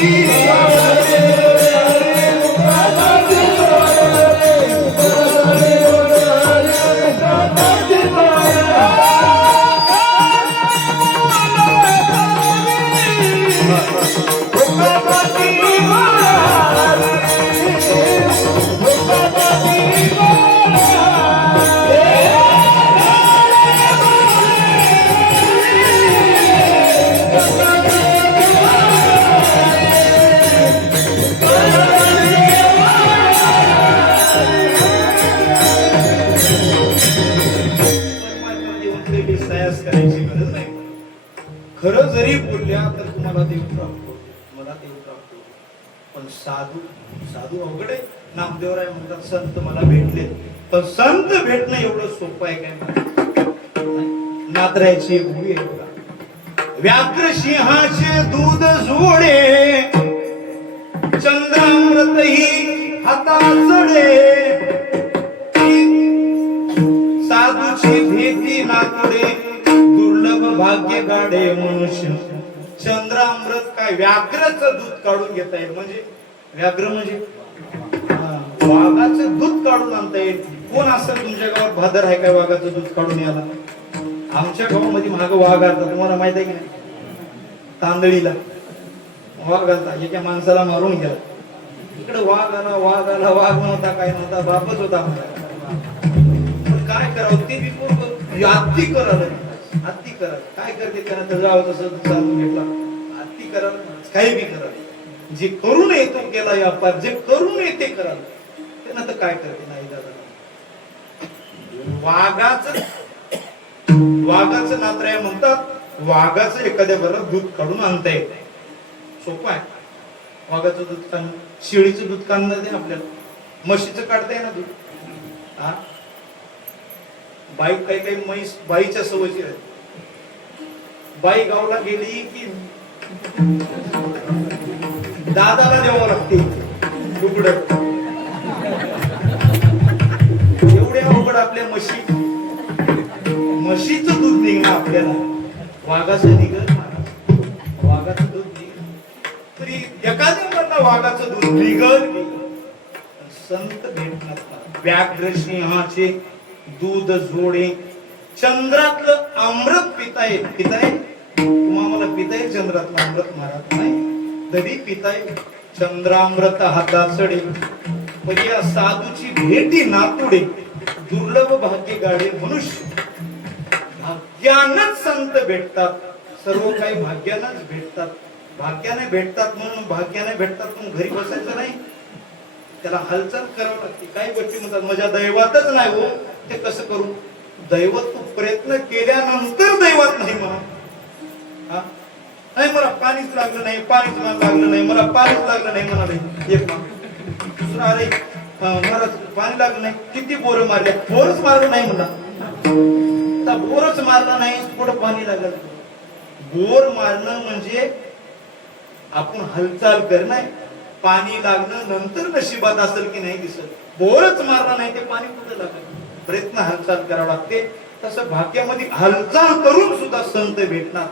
खरं जरी बोलल्या तर तुम्हाला देव प्राप्त होतो, मला देव प्राप्त होतो. पण साधू साधू अवघड आहे. नामदेवराय म्हणतात संत मला भेटले, पण संत भेटणं एवढं सोपं आहे काय? नात्र्याची भूमी आहे बघा. व्याघ्र सिंहाचे दूध जोडे, चंद्रामृतही हाताचडे, साधूची भेटी नातडे, दुर्लभ भाग्य गाडे मनुष्य. चंद्रामृत काय व्याघ्राचं दूध काढून घेता येईल. म्हणजे व्याघ्र म्हणजे वाघाचं दूध काढून आणता येईल. कोण असं तुमच्या गावात भादर आहे काय वाघाचं दूध काढून याला? आमच्या गावामध्ये माग वाघ आलता, तुम्हाला माहित आहे की नाही? तांदळीला वाघ आलता, एका माणसाला मारून गेला. इकडे वाघ आला, वाघ आला, वाघ नव्हता, काय नव्हता, बापच होता आमचा. पण काय करावं ते बी हत्ती करायला, हत्ती करा काय करते त्यानं तर जावं तसं चालून घेतला. हत्ती करायला काही बी करायला, जे करू नये तो केला व्यापार, जे करू नये ते करायला. त्यानं तर काय करते नाही दादा. वाघाचं नात्र्या म्हणतात, वाघाचं एखाद्या बरोबर दूध काढून आणता येते. सोपं आहे वाघाचं दूध काढणं. शेळीचं दूध काढणं दे आपल्याला, म्हशीचं काढता ना दूध. हा बाई काही काही म्हैस बाईच्या सवयी आहेत. बाई गावला गेली की दादाला द्यावं लागते लुगड. एवढे अवघड आपल्या म्हशीचं दूध निघणं आपल्याला. वाघाचं निघत वाघाचं दूध निघत तरी एखाद्या मधला वाघाचं दूध निघत. संत भेटणार व्याघ्र सिंहाचे दूध जोडे, चंद्रातलं अमृत पिताय. तुम्हाला पिताय चंद्रातलं अमृत महाराज नाही तरी पिताय. चंद्रामृत हाताचडे, पण या साधूची भेटी नातुडे, दुर्लभ भाग्य गाडे मनुष्य. भाग्यानच संत भेटतात. सर्व काही भाग्यानच भेटतात. भाग्याने भेटतात म्हणून भाग्याने भेटतात म्हणून घरी बसायचं नाही, त्याला हालचाल करावं लागते. काही गोष्टी म्हणतात माझ्या दैवातच नाही हो, ते कसं करू? दैवत तू प्रयत्न केल्यानंतर दैवात नाही म्हणा. नाही मला पाणीच लागलं नाही, पाणीच लागलं नाही, मला पाणीच लागलं नाही म्हणाले एक माणूस. दुसरा अरे मला पाणी लागलं नाही, किती बोर मारल्या, बोरच मारलं नाही म्हणला. बोरच मारला नाही कुठं पाणी लागलं? बोर मारणं म्हणजे आपण हालचाल करणं. पाणी लागणं नंतर नशिबात असेल की नाही दिसत. बोरच मारला नाही ते पाणी कुठं लागलं? प्रयत्न हालचाल करावं लागते. तसं भाग्यामध्ये हालचाल करून सुद्धा संत भेटणार.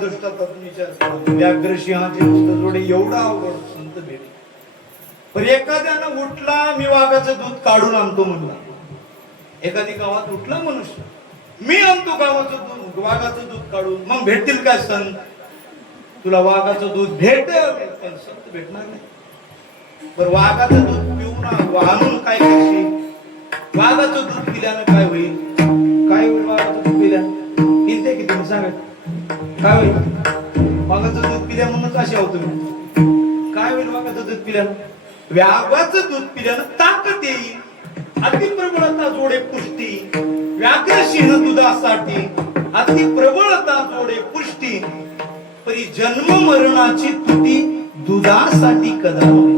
दृष्टात विचार करा. व्याघ्र सिंहाचे दूध जोडे एवढा अवघड संत भेट. पण एखाद्यानं उठला मी वाघाचं दूध काढून आणतो म्हणला. एखादी गावात उठला मनुष्य मी आणतो गावाचं दूध वाघाचं दूध काढून, मग भेटतील काय संत? तुला वाघाचं दूध भेटेल पण संत भेटणार नाही. पण वाघाचं दूध पिऊन आणून काय करशील? वाघाचं दूध पिल्यानं काय होईल? काय होईल वाघाचं दूध पिल्यानं? पिलते की तुम्ही सांगा काय होईल? वाघाचं दूध पिल्या म्हणून असे आहो तुम्ही. काय होईल वाघाचं दूध पिल्यानं? वाघाचं दूध पिल्यानं ताकद येईल, अतिप्रबळता जोडे पुष्टी. व्याघ्र सिंह दुधासाठी अतिप्रबळता जोडे पुष्टी. परी जन्म मरणाची तुटी दुधासाठी कदा नव्हे.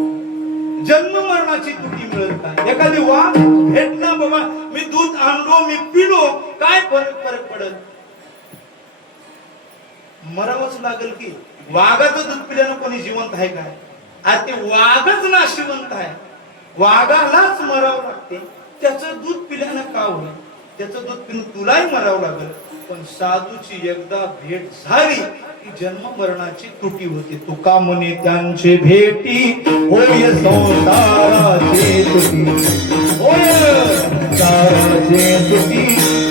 जन्म मरणाची तुटी मिळत काय? एखादी वाघ भेटला बाबा मी दूध आणलो मी पिलो काय फरक पडत? मरावंच लागेल की. वाघाचं दूध पिल्यानं कोणी जिवंत आहे काय? अरे ते वाघच नाशिवंत आहे. वाघालाच मरावं लागते. त्याचं दूध पिल्यानं का होईल? त्याचं दूध पिऊन तुलाही मरावं लागेल. पण साधूची एकदा भेट झाली की जन्म मरणाची तुटी होते. तुका म्हणे त्यांचे भेटी होय संसाराचे तुटी. होय संसाराचे तुटी.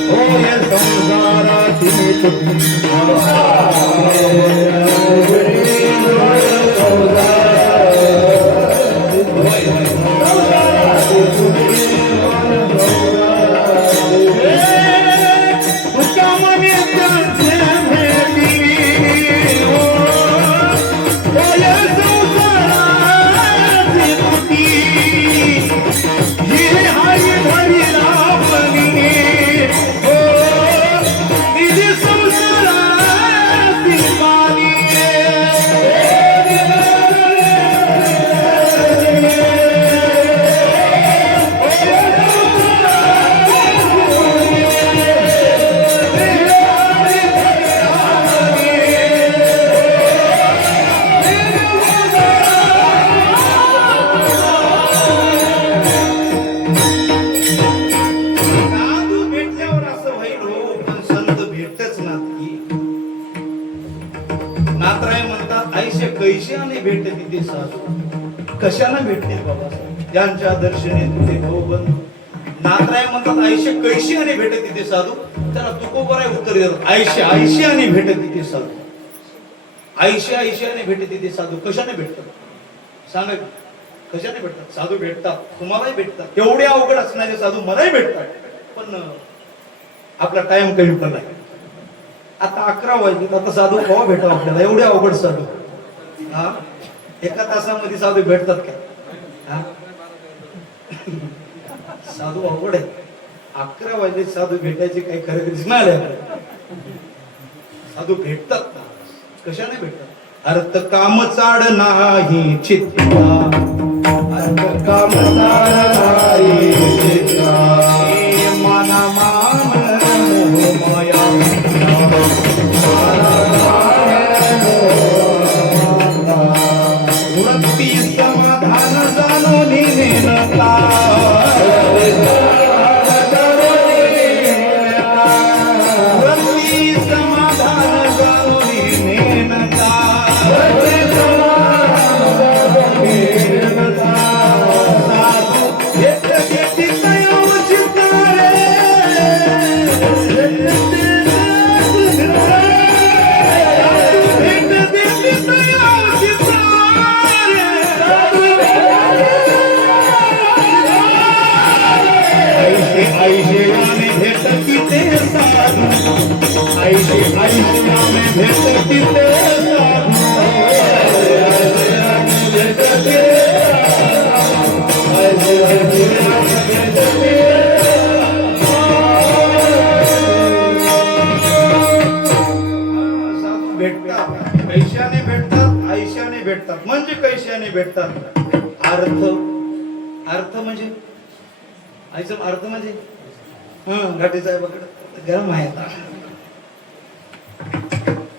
होय संसाराचे तुटी. कशाला भेटते बाबा? ज्यांच्या दर्शने तुझे भाऊ बंधू. नाथराय म्हणतात आयशे कैशी आणि भेटत तिथे साधू. त्याला तुकोबराय उत्तर देतात आयशे आयशे आणि भेटत तिथे साधू. आयशे आयशे आणि भेटत तिथे साधू. कशाने भेटतात सांगा? कशाने भेटतात? साधू भेटतात, तुम्हालाही भेटतात. एवढे अवघड असणारे साधू मलाही भेटतात. पण आपला टाइम कमी पण नाही. आता 11 वाजले. आता साधू केव्हा भेटावं आपल्याला? एवढे अवघड साधू. हा एका तासामध्ये साधू भेटतात का? साधू अवघड आहे. 11 वाजले साधू भेटायचे काही खरं दिसणार आहे? साधू भेटतात ना. कशाने भेटतात? अर्थ काम चाड नाही चित्ता. अर्थ काम चाड नाही चित्ता. मना मान माया वृत्ती समाधान जाणून नेनता. वृत्ती समाधान जाणून नेनता. साधू भेट घेती तयो चित्तारे. आईशे आने भेट किते साधू. आईशे आईशे आने भेट किते साधू. साधू भेटतात. कैशाने भेटतात? आयशाने भेटतात. म्हणजे कैशाने भेटतात? अर्थ. अर्थ म्हणजे आईचा अर्थ म्हणजे घाटी साहेबाकडे गरम आहे.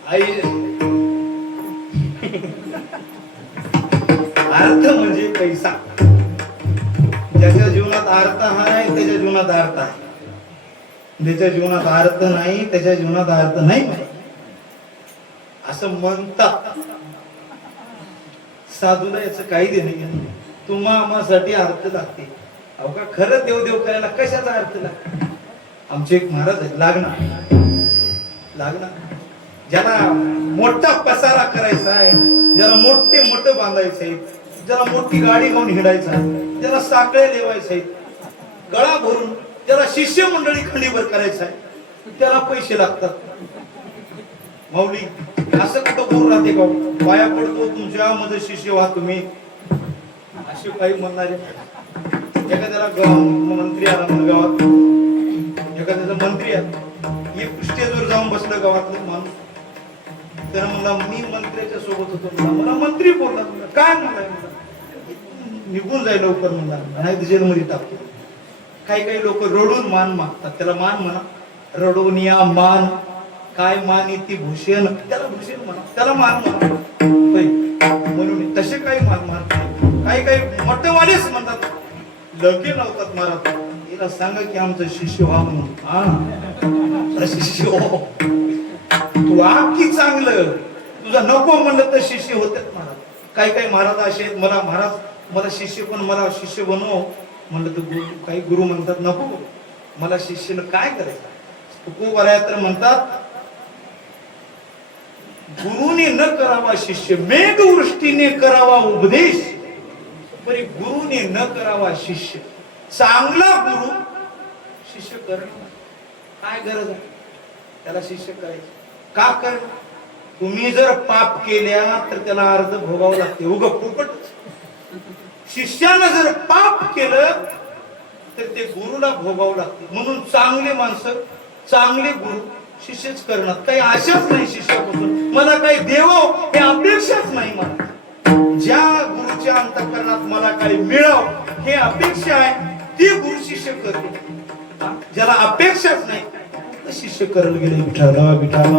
आई अर्थ म्हणजे पैसा. ज्याच्या जीवनात अर्थ आहे त्याच्या जीवनात अर्थ आहे. ज्याच्या जीवनात अर्थ नाही त्याच्या जीवनात अर्थ नाही. असं म्हणतात. साधूला याचं काही देणं घेणं नाही. तुम्हा आम्हासाठी अर्थ लागते. अहो का खरं देव करायला कशाचा अर्थ लागतो? आमचे एक महाराज आहेत, लागणार ज्याला मोठा पसारा करायचा आहे, ज्याला मोठं बांधायचं आहे, ज्याला मोठी गाडी घेऊन हिंडायचा आहे, ज्याला साखळे लेवायचे आहेत, गळा भरून ज्याला शिष्य मंडळी खंडीभर करायचं आहे, त्याला पैसे लागतात. माऊली असं कुठं बोलू राहते का? पाया पडतो तुमच्या मध्ये शिष्य व्हा तुम्ही, असे काही म्हणणारे. एखाद्याला मंत्री आला म्हणून गावात, एखाद्याचा मंत्री आला, एक स्टेजवर जाऊन बसलं गावातलं माणूस, त्यानं म्हणला मी मंत्र्याच्या सोबत होतो, मला मंत्री बोलला. काय म्हणला? निघून जाईल लवकर म्हणला, नाही जेलमध्ये टाकतो. काही लोक रडून मान मागतात. त्याला मान म्हणा, रडून या मान, काय मान ती भूषण, त्याला भूषण म्हणा, त्याला मान म्हणा. म्हणून तसे काही मान मारतात. काही मोठेवालेच म्हणतात, लगे लावतात महाराज. हिला सांगा की आमचं शिष्य व्हा म्हणून. हा शिष्य हो, तू की चांगलं, तुझा नको म्हणलं तर शिष्य होतात महाराज. काही महाराज असे आहेत, मला शिष्य पण मला शिष्य बनव म्हणलं तर काही गुरु म्हणतात नको, मला शिष्याला काय करायचं. तुकोबाराया तर म्हणतात, गुरुने न करावा शिष्य, मेघवृष्टीने करावा उपदेश, परी गुरुने न करावा शिष्य. चांगला गुरु शिष्य करणं काय गरज आहे? त्याला शिष्य करायचं का करणं? तुम्ही जर पाप केल्या तर त्याला अर्ध भोगावं लागते, उगं फुकट. शिष्यानं जर पाप केलं तर ते गुरुला भोगावं लागते. म्हणून चांगले माणसं, चांगले गुरु शिष्यच करणार. काही आशाच नाही शिष्यापासून, मला काही देवाव हे अपेक्षाच नाही. मला ज्या गुरुच्या अंतःकरणात मला काही मिळाव हे अपेक्षा आहे, ती गुरु शिष्य करते. ज्याला अपेक्षाच नाही शिष्य करल गेले. विठाला विठाला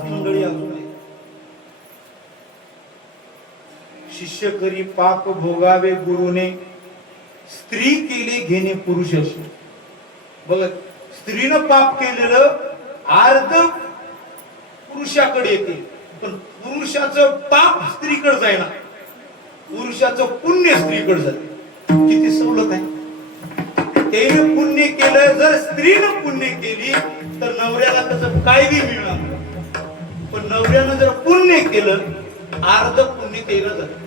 मंडळी अजून शिष्य करी पाप भोगावे गुरुने, स्त्री केले घेणे पुरुषाशी. बघ, स्त्रीनं पाप केलेलं अर्ध पुरुषाकडे येते, पण पुरुषाचं पाप स्त्रीकडे जायना, पुरुषाचं पुण्य स्त्रीकडे जाते. किती सवलत आहे. त्याने पुण्य केलं, जर स्त्रीनं पुण्य केली तर नवऱ्याला त्याचं काय बी मिळणार, पण नवऱ्यानं जर पुण्य केलं अर्ध पुण्य केलं जातं.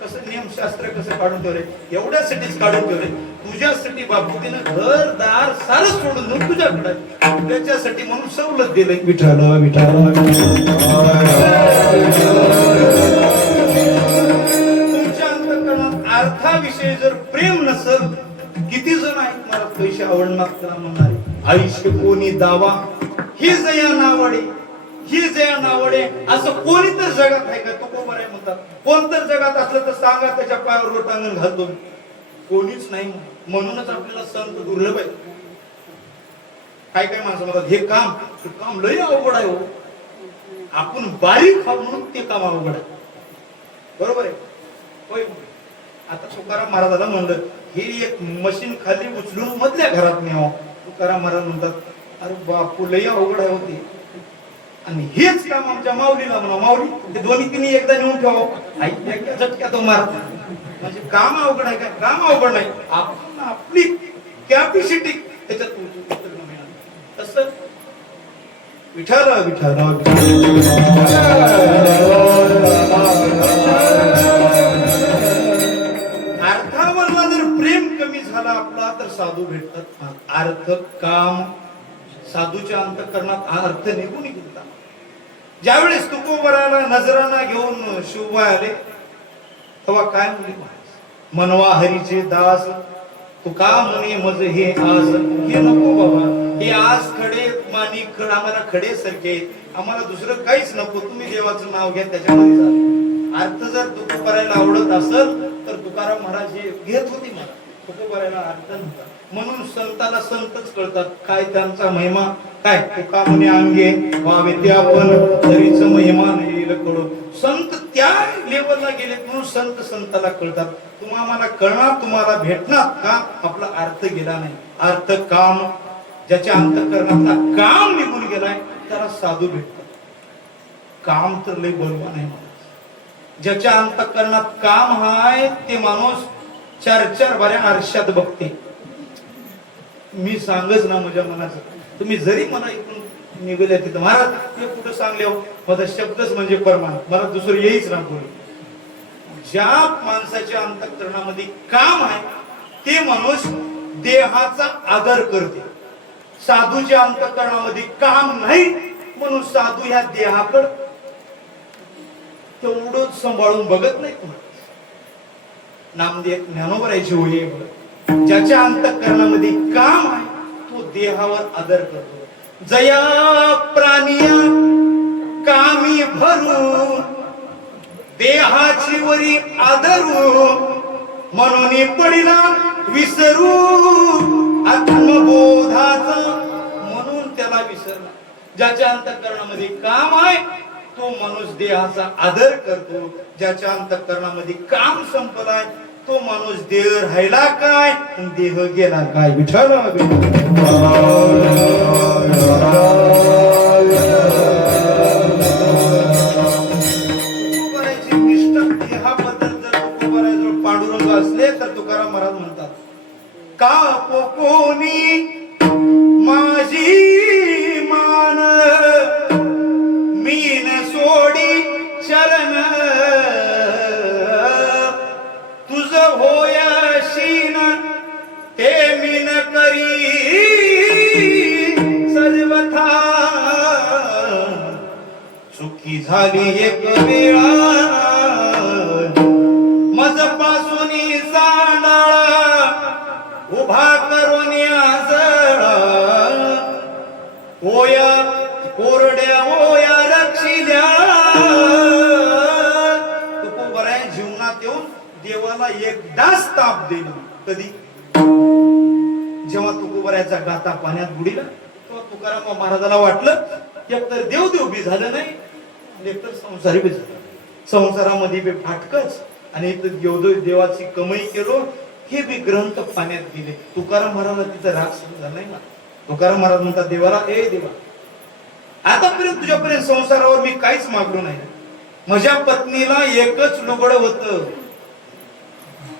कसं नियमशास्त्र कसं काढून ठेवले, एवढ्यासाठीच काढून ठेवले, तुझ्यासाठी बापूतीनं घरदार सारं सोडून तुझ्याकडे, त्याच्यासाठी म्हणून सवलत दिलंय. विठाला विठाला अर्थाविषयी जर प्रेम नसल, किती जण आहेत मला पैसे आवडणार त्याला म्हणणारे, आयुष्य कोणी दावा ही जया नावडे, ही जया नावडे, असं कोणी तर जगात आहे का? तुकोबाराय म्हणतात, कोण तर जगात असलं तर सांगा, त्याच्या पायावर लोटांगण घालतो. कोणीच नाही. म्हणूनच आपल्याला संत दुर्लभ आहे. काय माणसं म्हणतात, हे काम लय अवघड आहे हो, आपण बारीक खाऊ म्हणून ते काम अवघड आहे. बरोबर आहे होय. आता तुकाराम महाराजाला म्हणलं, हे एक मशीन खाली उचलून मधल्या घरात न्यावं. तुकाराम महाराज म्हणतात, अरे बापू लय अवघड आहे होती. आणि हेच काम आमच्या माऊलीला म्हणा, माऊली ते दोन्ही तिन्ही एकदा नेऊन ठेवा, ऐकल्या झटक्या तो मार. म्हणजे काम अवघड आहे काय? काम अवघड नाही, आपण आपली कॅपॅसिटी त्याच्यात तसं. विठाला विठाला अर्थावरला जर प्रेम कमी झाला आपला तर साधू भेटतात. अर्थ काम साधूच्या अंतःकरणात अर्थ निघून गेला. ज्यावेळेस तुकोबाराला नजराना घेऊन शिवबाई आले तेव्हा काय म्हणले, मनवा हरीचे दास तुका म्हणे मज हे आस. हे नको बाबा, हे आस खडे मानी खड आम्हाला खडे सारखे, आम्हाला दुसरं काहीच नको, तुम्ही देवाचं नाव घ्या त्याच्यामध्ये जा. अर्थ जर तुकोबाराला आवडत असेल तर तुकाराम महाराज हे घेत होती मला, तुकोबाराला अर्थ नव्हता. म्हणून संताला संतच कळतात, काय त्यांचा महिमा काय. तुका म्हणे अंगे व्हावे ते आपण तरीच महिमा नाही कळो. संत त्या लेवलला गेले म्हणून संत संताला कळतात. तुम्हाला कळणार, तुम्हाला भेटणार का? आपला अर्थ गेला नाही. अर्थ काम, ज्याच्या अंतःकरणातला काम निघून गेलाय त्याला साधू भेटतात. काम तर लय बलवान आहे माणूस. ज्याच्या अंतःकरणात काम आहे ते माणूस चार चार बाऱ्या आरशात बघते. मी सांगच ना माझ्या मनाचं, तुम्ही जरी मला ऐकून निघाले तिथं महाराज हे कुठं सांगले हो, माझा शब्दच म्हणजे परमान, मला दुसरं येईच ना बोल. ज्या माणसाच्या अंतःकरणामध्ये काम आहे ते माणूस देहाचा आदर करते. साधूच्या अंतःकरणामध्ये काम नाही म्हणून साधू ह्या देहाकडे तेवढंच सांभाळून बघत नाही. तुम्हाला नामदेव ज्ञानोबरायची होई, ज्याच्या अंतःकरणामध्ये काम आहे तो देहावर आदर करतो. जया प्राणिया कामी भरू देहाची वरी आदरू, म्हणून पडिला विसरू आत्मबोधाच, म्हणून त्याला विसरला. ज्याच्या अंतःकरणामध्ये काम आहे तो माणूस देहाचा आदर करतो. ज्याच्या अंतःकरणामध्ये काम संपलाय तो माणूस देह राहिला काय देह गेला काय. विठ्ठल देहाबद्दल जर तुकोबाराजवळ पांडुरंग असले तर तुकाराम महाराज म्हणतात, का कोणी माझी मान मीन सोडी चरण, तुझ होयशीन ते मीन करी सर्वथा, चुकी झाली एक वेळा मज पासून सांडाळा, उभा करून आजळा, ओया कोरड्या ओया रक्षिल्या. तुकोबाराय जीवनात येऊन देवाला एकदाच ताप दिला. कधी? जेव्हा तुकोबारायचा गाता पाण्यात बुडीला तेव्हा तुकाराम महाराजाला वाटलं एकतर देव देव बी झालं नाही, एकतर संसारी बी झालं. संसारामध्ये बी फाटकच आणि देवाची कमाई केलो, हे बी ग्रंथ पाण्यात गेले. तुकाराम महाराज तिचा राग समजा नाही ना. तुकाराम महाराज म्हणतात देवाला, ए देवा, आतापर्यंत तुझ्यापर्यंत संसारावर मी काहीच मागलो नाही. माझ्या पत्नीला एकच लुगड होत,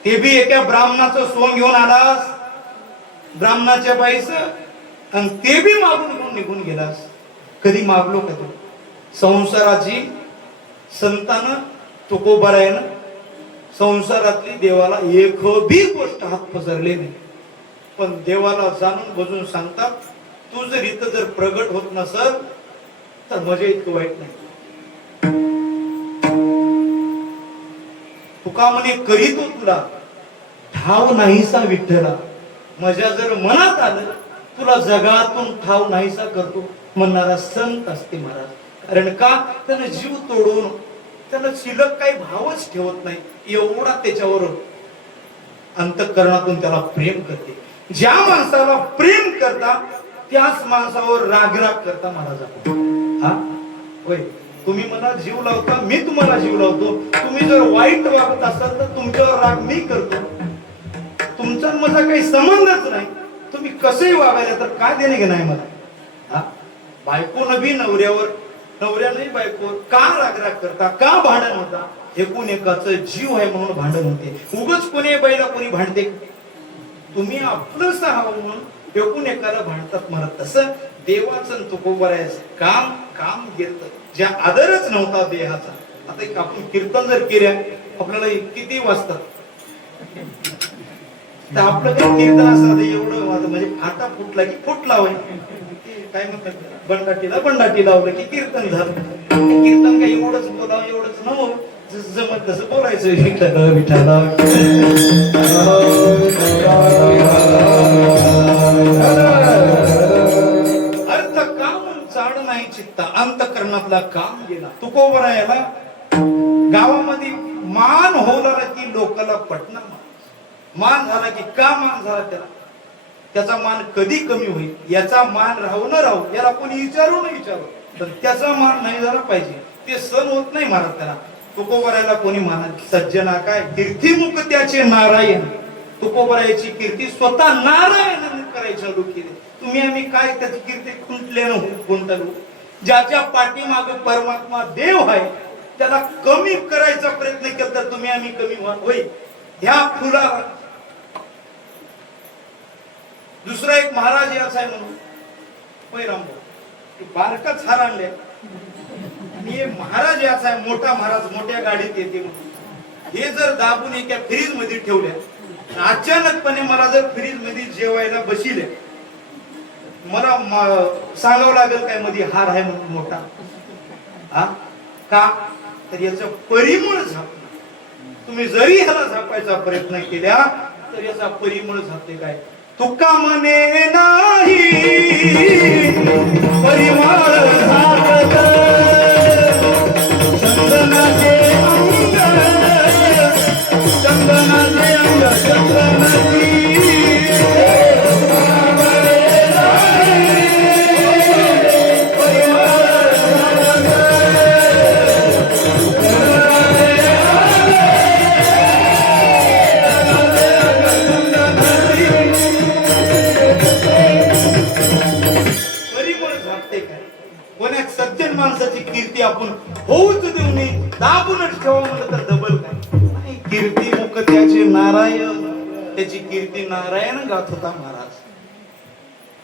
ते बी एका ब्राह्मणाचं सोंग घेऊन आलास, ब्राह्मणाच्या बाईच, आणि ते बी मागून घेऊन निघून गेलास. कधी मागलो का तू? संसाराची संतान तुकोबारायनं संसारातली देवाला एक बी गोष्ट हात पसरले नाही. पण देवाला जाणून बजून सांगतात, तू जर इथं जर प्रगट होत नसल तर मजा इतकं वाईट नाही. तुका म्हणे करीतो तुला ठाव नाहीसा विठ्ठला, मजा जर मनात आलं तुला जगातून ठाव नाहीसा करतो म्हणणारा संत असते महाराज. कारण का? त्यानं जीव तोडून त्यानं शिल्लक काही भावच ठेवत नाही, एवढा त्याच्यावर अंतःकरणातून त्याला प्रेम करते. ज्या माणसाला प्रेम करता त्याच माणसावर रागराग करता महाराज. हा होय, तुम्ही मला जीव लावता, मी तुम्हाला जीव लावतो. तुम्ही जर वाईट वागत असाल तर तुमच्यावर राग मी करतो. तुमचा माझा काही संबंधच नाही. तुम्ही कसंही वागायला तर काय देणे घेणं आहे मला? हा, बायको नवी नवऱ्यावर, नवऱ्याने बायकोवर का रागराग करता, का भांडण होता? एकूण एकाचं जीव आहे म्हणून भांडण होते. उगाच कोणी बाईला कोणी भांडते? तुम्ही आपलं साहावं म्हणून एकूण एकाला भांडतात मला. तसं देवाचं तुकोबारायचं काम काम घेत, ज्या आदरच नव्हता देहाचा. आता एक आपण कीर्तन जर केल्या आपल्याला किती वाजतात, तर आपलं काही कीर्तन असं एवढं म्हणजे फाटा फुटला की फुटला होय, काय म्हणतात, बंडाटीला बंडाटी लावलं की कीर्तन झालं. कीर्तन काही एवढंच बोलावं एवढंच नव्हतं, जसं जमत तसं बोलायचं. विठ्ठल विठ्ठल अर्थ काम चाड नाही चित्ता, अंतःकरणातला काम गेला. तुकोबारायला गावामध्ये मान होला की लोकाला पटना, मान झाला की का मान झाला त्याला, त्याचा मान कधी कमी होईल, याचा मान राहू न राहू याला कोणी विचारू न विचारू, पण त्याचा मान नाही झाला पाहिजे. ते सण होत नाही महाराज त्याला. तुकोबरायला कोणी म्हणा सज्जना काय कीर्तिमुख त्याचे नारायण. तुकोबरायाची कीर्ती स्वतः नारायणाने करायची चालू केली. तुम्ही आम्ही काय त्याची कीर्ती खुंटले गुंतलो. ज्याच्या पाठीमाग परमात्मा देव आहे त्याला कमी करायचा प्रयत्न केला तर तुम्ही आम्ही कमी व्हाल होय. ह्या फुलाला दुसरा एक महाराज याचा आहे म्हणून पैरांबो बारकाच हार आणले आणि महाराज याचा आहे मोठा महाराज मोठ्या गाडीत येते म्हणून हे जर दाबून एका फ्रीज मध्ये ठेवल्या अचानकपणे मला जर फ्रीज मध्ये जेवायला बसिले मला सांगावं लागेल काय मध्ये हार आहे म्हणून मोठा हा का तर याचं परिमळ झापणं तुम्ही जरी ह्याला झापायचा प्रयत्न केला तर याचा परिमळ झापते काय तुका म्हणे नाही परिमळ झापत चंदनाचे अंग चंदनाचे अंग चंदनाची माणसाची कीर्ती आपण होऊच देऊ नये दाबूनच ठेवा म्हणलं तर डबल काय कीर्ती मुख त्याचे नारायण त्याची कीर्ती नारायण गात होता महाराज.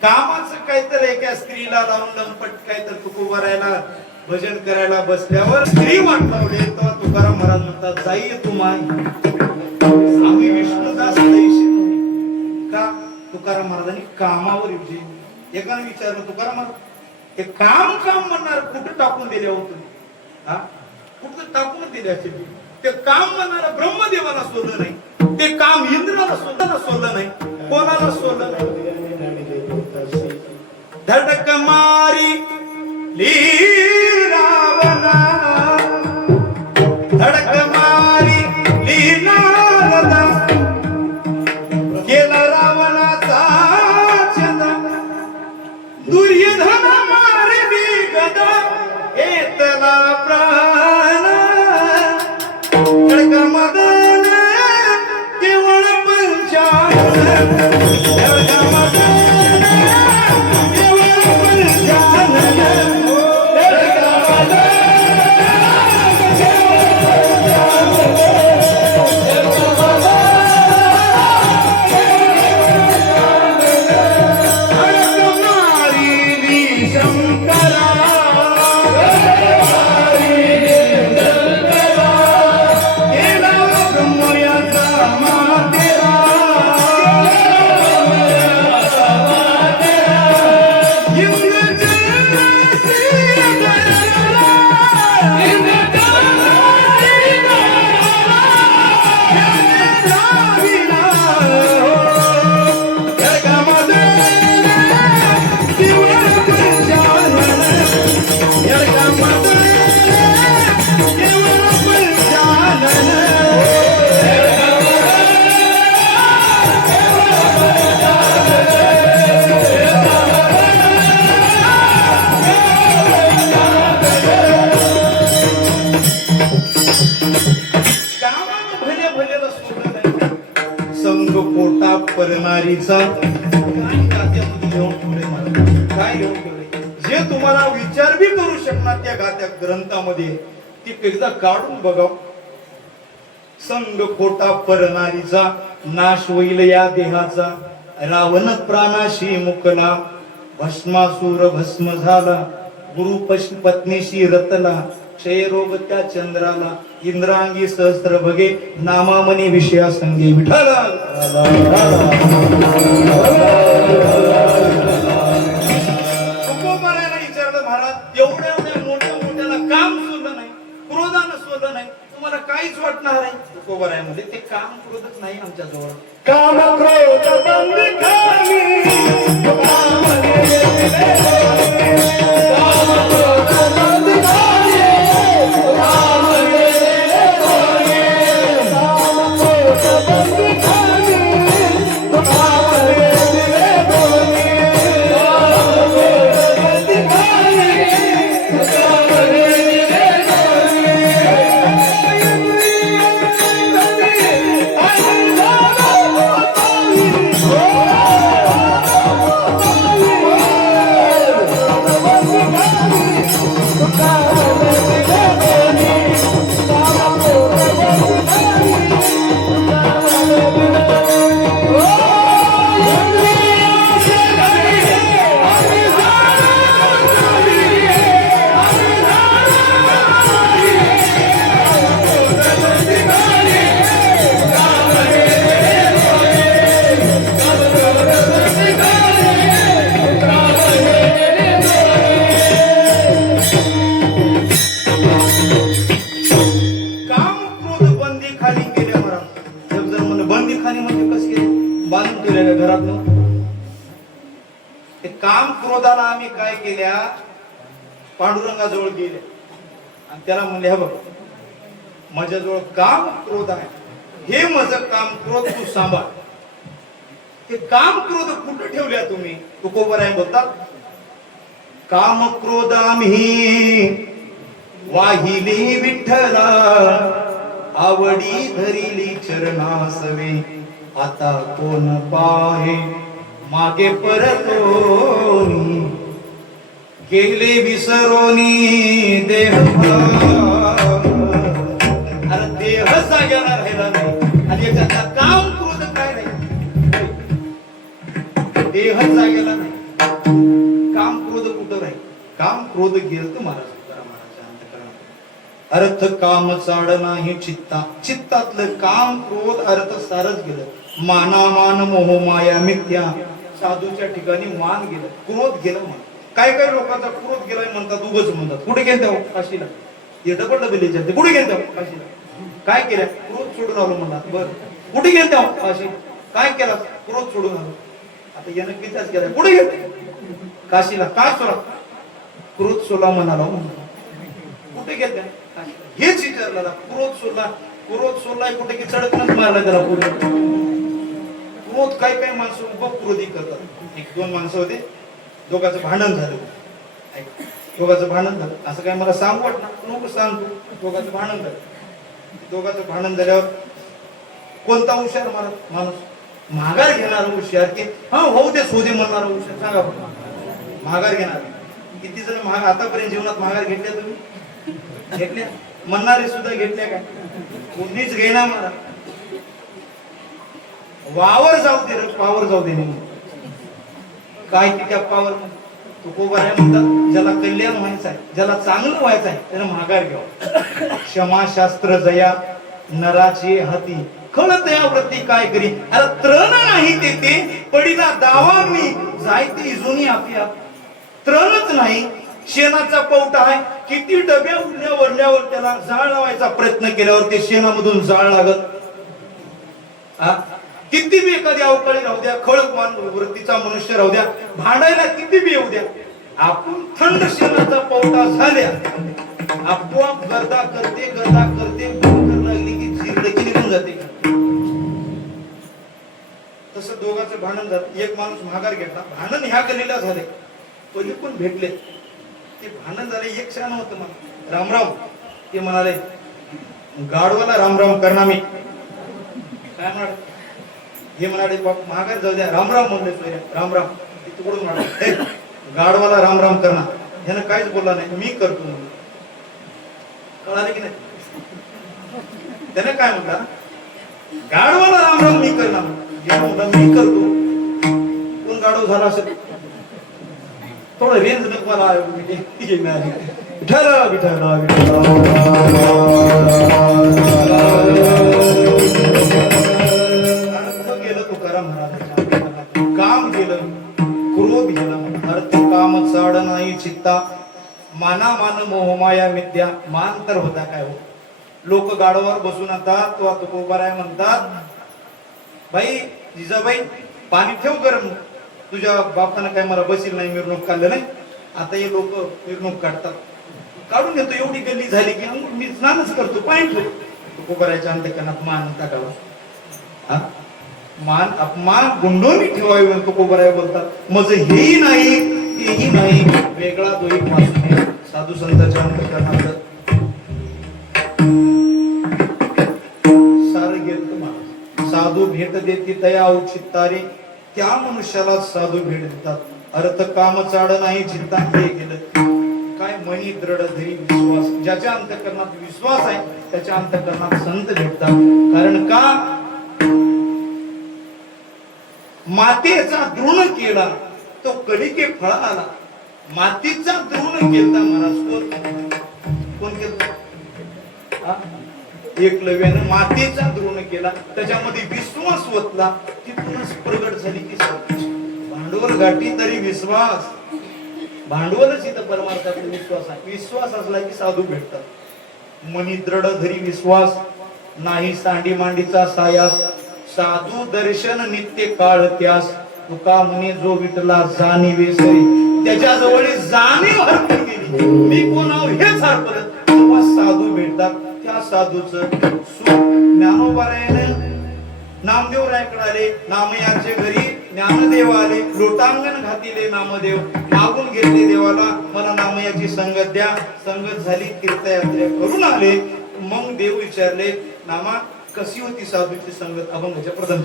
कामाचं काहीतरी एका स्त्रीला लावून लंपट काहीतरी तुकोबरायला भजन करायला बसल्यावर स्त्री वाट लावली तेव्हा तुकाराम महाराज म्हणतात जाई तू माय आम्ही विष्णुदास दैशी का तुकाराम महाराजांनी कामावर विजय एकाने विचारलं तुकाराम महाराज ते काम काम म्हणणार कुठं टाकून दिले होते हा कुठं टाकून दिले असे ते काम म्हणणार ब्रह्मदेवाला सोडलं नाही ते काम इंद्राला सोडलं नाही कोणाला सोडलं नाही धडक मारी लीरावना धडक मारी लीनारदा केला रावणाचा चंदा दुर्योधन एतला प्राण खडका मदन केवळ पंचानन खडका मदन केवळ पंचानन खडका मदन परनारीचा काय जे तुम्हाला विचार बी करू शकणार त्या गात्या ग्रंथामध्ये ती एकदा काढून बघा. संग खोटा परनारीचा नाश होईल या देहाचा रावण प्राणाशी मुकला भस्मासूर भस्म झाला गुरु पत्नीशी रतला क्षयरोग त्या चंद्राला इंद्रांगी सहस्त्र भगे नामामनी विषया संगे विठाला. तुकोबरायला विचारलं महाराज एवढ्या मोठ्या मोठ्याला काम सोडलं नाही क्रोधानं सोडलं नाही तुम्हाला काहीच वाटणार आहे. तुकोबरायामध्ये ते काम क्रोधच नाही आमच्या जवळ काम क्रोध बंद खाली बांधून ठेवल्या का घरात न? ते काम क्रोधाला आम्ही काय केल्या, पांडुरंगाजवळ गेले आणि त्याला म्हणले, हे बघ माझ्याजवळ काम क्रोध आहे, हे माझं काम क्रोध तू सांभाळ. ते काम क्रोध कुठे ठेवल्या तुम्ही? तुकोबराय बोलतात, काम क्रोध आम्ही वाहिली विठ्ठला, आवडी धरिली चरणासवे, आता कोण पाहे मागे परतोनी, गेले विसरोनी देह. अरे देह जाग्याला राहिला नाही आणि याच्यातला काम क्रोध काय नाही, देह जाग्याला नाही, काम क्रोध कुठं राहील? काम क्रोध गेलं तर महाराज अर्थ काम चाड नाही चित्ता, चित्तातलं काम क्रोध अर्थ सारच गेलं. मानामान मोह माया मिथ्या, साधूच्या ठिकाणी मान गेलं, क्रोध गेलं. मान काय काय लोकांचा क्रोध गेलाय म्हणतात, उगच म्हणतात. कुठे गेलते हो? काशीला. हे डबल डबल विचारते, कुठे गेलते हो? काशीला. काय केलं? क्रोध सोडून आलो म्हणतात. बर कुठे गेलते हो? काशी. काय केलं? क्रोध सोडून आलो. आता यानं कितीच गेलाय, कुठे गेलते? काशीला. काय सोडा? क्रोध सोडला म्हणाला. कुठे गेलते? हेच विचारला. क्रोध सोडला. क्रोध सोडलाय कुठे की चढकनच मारला त्याला पुढे. क्रोध काय काय माणसं उभं क्रोधी करतात. एक दोन माणसं होते, दोघांचं भांडण झालं. दोघांचं भांडण झालं असं काय मला सांगू वाटणार नको, सांगतो. दोघांचं भांडण झालं. दोघांचं भांडण झाल्यावर कोणता हुशार माणूस? माघार घेणार हुशार की हा होऊ दे सोदे म्हणणार हुशार? सांगा. माघार घेणार. किती जण आतापर्यंत जीवनात माघार घेतल्या तुम्ही? घेतल्या? म्हणणारे सुद्धा घेतल्या काय? कोणीच घेणार मला. वावर जाऊ दे, पावर जाऊ दे नाही. काय की त्या पावर तुकोबाराय म्हणतात, ज्याला कल्याण व्हायचं आहे, ज्याला चांगलं व्हायचं आहे, त्यानं माघार घ्यावं. क्षमा शास्त्र जया नराची हाती, खळत या व्रती काय करी. अरे तृण नाही ते पडीला दावा मी, जायते इजोनी आपल्या. तृणच नाही, शेणाचा पौटा आहे. किती डब्या उडल्यावर त्याला जाळ लावायचा प्रयत्न केल्यावर ते शेणामधून जाळ लागत. किती बी एखादी अवकाळी राहू द्या, खळकवान वृत्तीचा मनुष्य राहू द्या, भांडायला किती बी येऊ द्या, आपण थंड शेणाचा पौटा झाल्या आपोआप गर्दा करते भूक लागली की जिरडकी निघून जाते. तसं दोघांचं भांडण झालं. एक माणूस माघार घेतला. भांडण ह्या गलीला झाले, पहिले पण भेटले. ते भांडण झाले. एक क्षण होतं मला रामराम. ते म्हणाले गाडवाला रामराम करणार मी. काय म्हणाले? हे म्हणाले बाप माघार जाऊ द्या. रामराम म्हणले. रामराम. तिकडून म्हणाले गाडवाला रामराम करणार. ह्यानं काहीच बोलला नाही. मी करतो म्हणून. कळाले की नाही? त्याने काय म्हणला? गाडवाला रामराम मी करणार. मी करतो. कोण गाडव झाला असेल? थोडं रेंज नको मला. विठ्ठल विठ्ठल गेलं तुकाराम महाराजांच्या. काम गेलं, क्रोध गेलं. अर्थ काम चाड नाही चित्ता, माना मान मोहमाया मिथ्या. मान तर होता काय हो? लोक गाडवावर बसून आता तो तुकोबाराय म्हणतात, बाई जिजाबाई पाणी ठेव गरम. तुझ्या बापानं काय मला बसील नाही, मिरवणूक काढलं नाही. आता हे लोक मिरवणूक काढतात. काढून घेतो. एवढी गल्ली झाली की मी स्नानच करतो, पाणी ठेव. तुकोबारायच्या अंतकरणात मान टाकावा. मान अपमान गुंडोनी ठेवावी म्हणून तुकोबाराय बोलतात. मज हेही नाही तेही नाही, वेगळा दोही पासून साधू संतांच्या अंतकरणात सार गेलं. साधू भेट देते तया औचित्तारे, त्या मनुष्याला साधू भेट देतात. अर्थ काम चाड नाही चित्ता. हे गेलं काय? मनी दृढ धरी विश्वास. ज्याच्या अंतकरणात विश्वास आहे त्याच्या अंतकरणात संत भेटतात. कारण का? मातेचा दृढ केला तो कलिके फळा आला. मातीचा दृढ केला महाराज. कोण केलं? एकलव्यानं मातेचा द्रोण केला, त्याच्यामध्ये विश्वास ओतला. तिथूनच प्रगट झाली की भांडवल गाठी तरी विश्वास. भांडवलच इथं परमार्थात विश्वास आहे. विश्वास असला की साधू भेटतात. मनी दृढ धरी विश्वास नाही सांडी मांडीचा सायास. साधू दर्शन नित्य काळ त्यास तुका म्हणे जो विठला जाणीवे सरी त्याच्या जवळ जाणीव हरपून गेली मी कोण आहो हेच हरपलं तेव्हा साधू भेटतात त्या साधूचं सुख ज्ञानोबारायाने नामदेव रायकडे आले नामयाचे घरी ज्ञानदेव आले लोटांगण घातिले नामदेव मागून घेतले देवाला मला नामयाची संगत द्या संगत झाली तीर्थयात्रा करून आले मग देव विचारले नामा कशी होती साधूची संगत अभंगाच्या प्रथम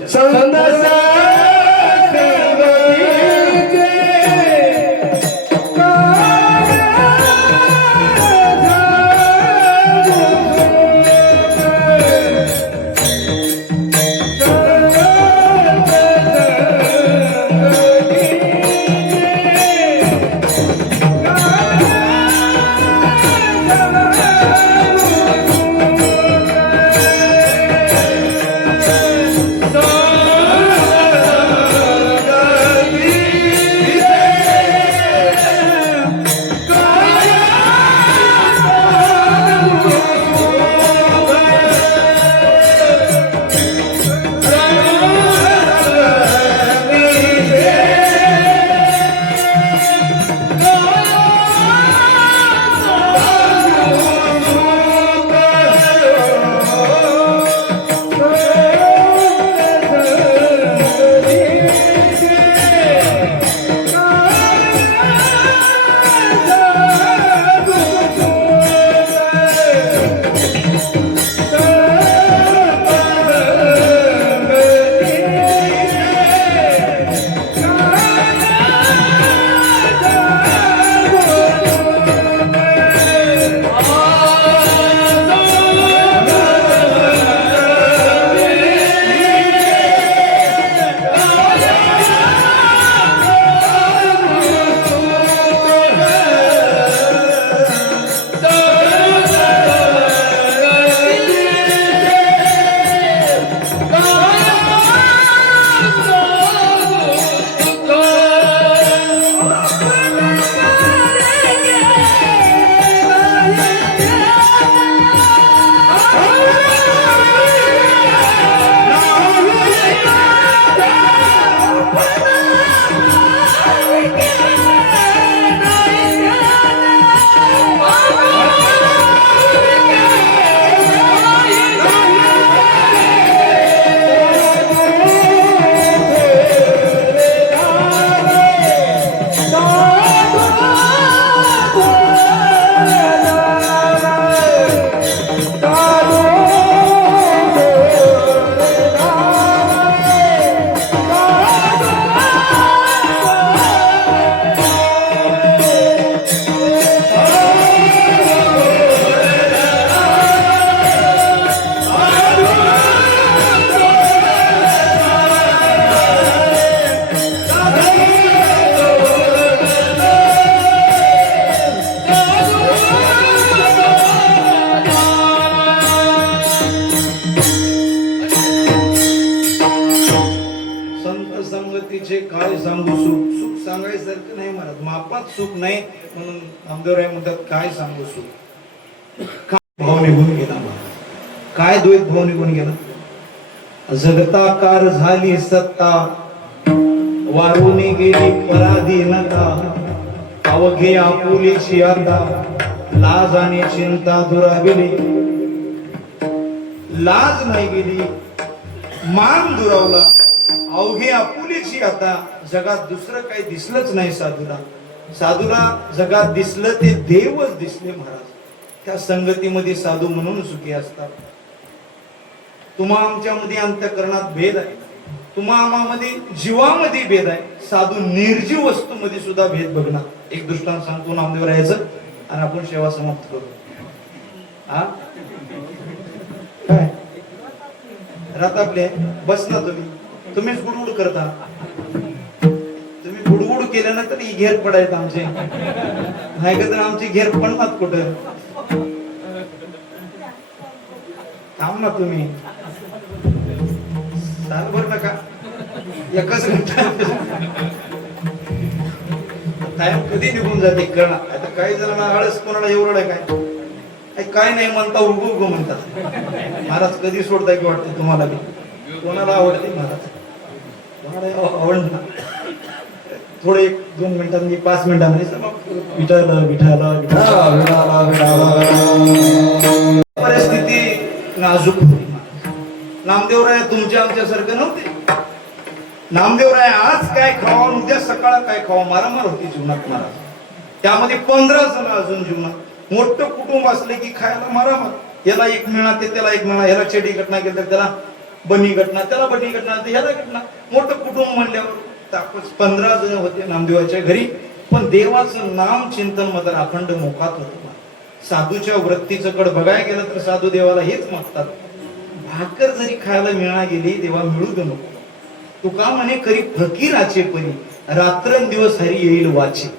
काय सांगू सुख सुख सांगायसारखं नाही म्हणत मापात सुख नाही म्हणून नामदेवराय म्हणतात काय सांगू सुख भाव निघून गेला काय द्वैत भाव निघून गेला जगताकार झाली सत्ता वारून गेली पराधीनता अवघे आपुलीची आता लाज आणि चिंता दुराविली लाज नाही गेली मान दुरावला अवघे आपुलीची आता जगात दुसरं काही दिसलंच नाही साधूला साधूला जगात दिसलं ते देवच दिसले महाराज त्या संगतीमध्ये साधू म्हणून सुखी असतात तुम्हा आमच्यामध्ये अंतःकरणात भेद आहे तुम्हा आम्हामध्ये जीवामध्ये भेद आहे साधू निर्जीव वस्तूमध्ये सुद्धा भेद बघणार एक दृष्टांत सांगतो नामदेवरायाचं आणि आपण सेवा समाप्त करू हा काय रात आपले बस ना तुम्हीच गुडगुड करता तुम्ही गुडगुड केल्यानंतर ही घेर पडायत आमचे नाही का तर आमची घेर पडणार कुठं थांब ना तुम्ही सालभर नका एकच घंटा टाइम कधी निघून जाते कळणार आता काही जणांना आळस कोणाला एवढं काय काय नाही म्हणता उगू उगू म्हणतात महाराज कधी सोडताय की वाटतं तुम्हाला कोणाला आवडते महाराज? कोणाला आवडणार? थोडे 1-2 मिनिटांनी 5 मिनिटांनी विठाला विठाला परिस्थिती नाजूक होती. नामदेवराय तुमच्या आमच्यासारखं नव्हते. नामदेवराय आज काय खावा, उद्या सकाळ काय खावा, मारामार होती जीवनात महाराज. त्यामध्ये 15 जण अजून जीवनात. मोठं कुटुंब असले की खायला मारामार. याला एक मिळणार ते त्याला एक मिळणार, याला चेडी घटना केली तर त्याला बनी घटना, त्याला बनी घटना तर ह्याला घटना. मोठं कुटुंब म्हणल्यावर तापच 15 जण होते नामदेवाच्या घरी. पण देवाचं नाम चिंतन मात्र अखंड मोकात होतं. साधूच्या वृत्तीचं कड बघायला गेलं तर साधू देवाला हेच मागतात, भाकर जरी खायला मिळा गेली देवा मिळू दे नको. तुका म्हणे करी फकीराचे परी, रात्रंदिवस हरी येईल वाचे.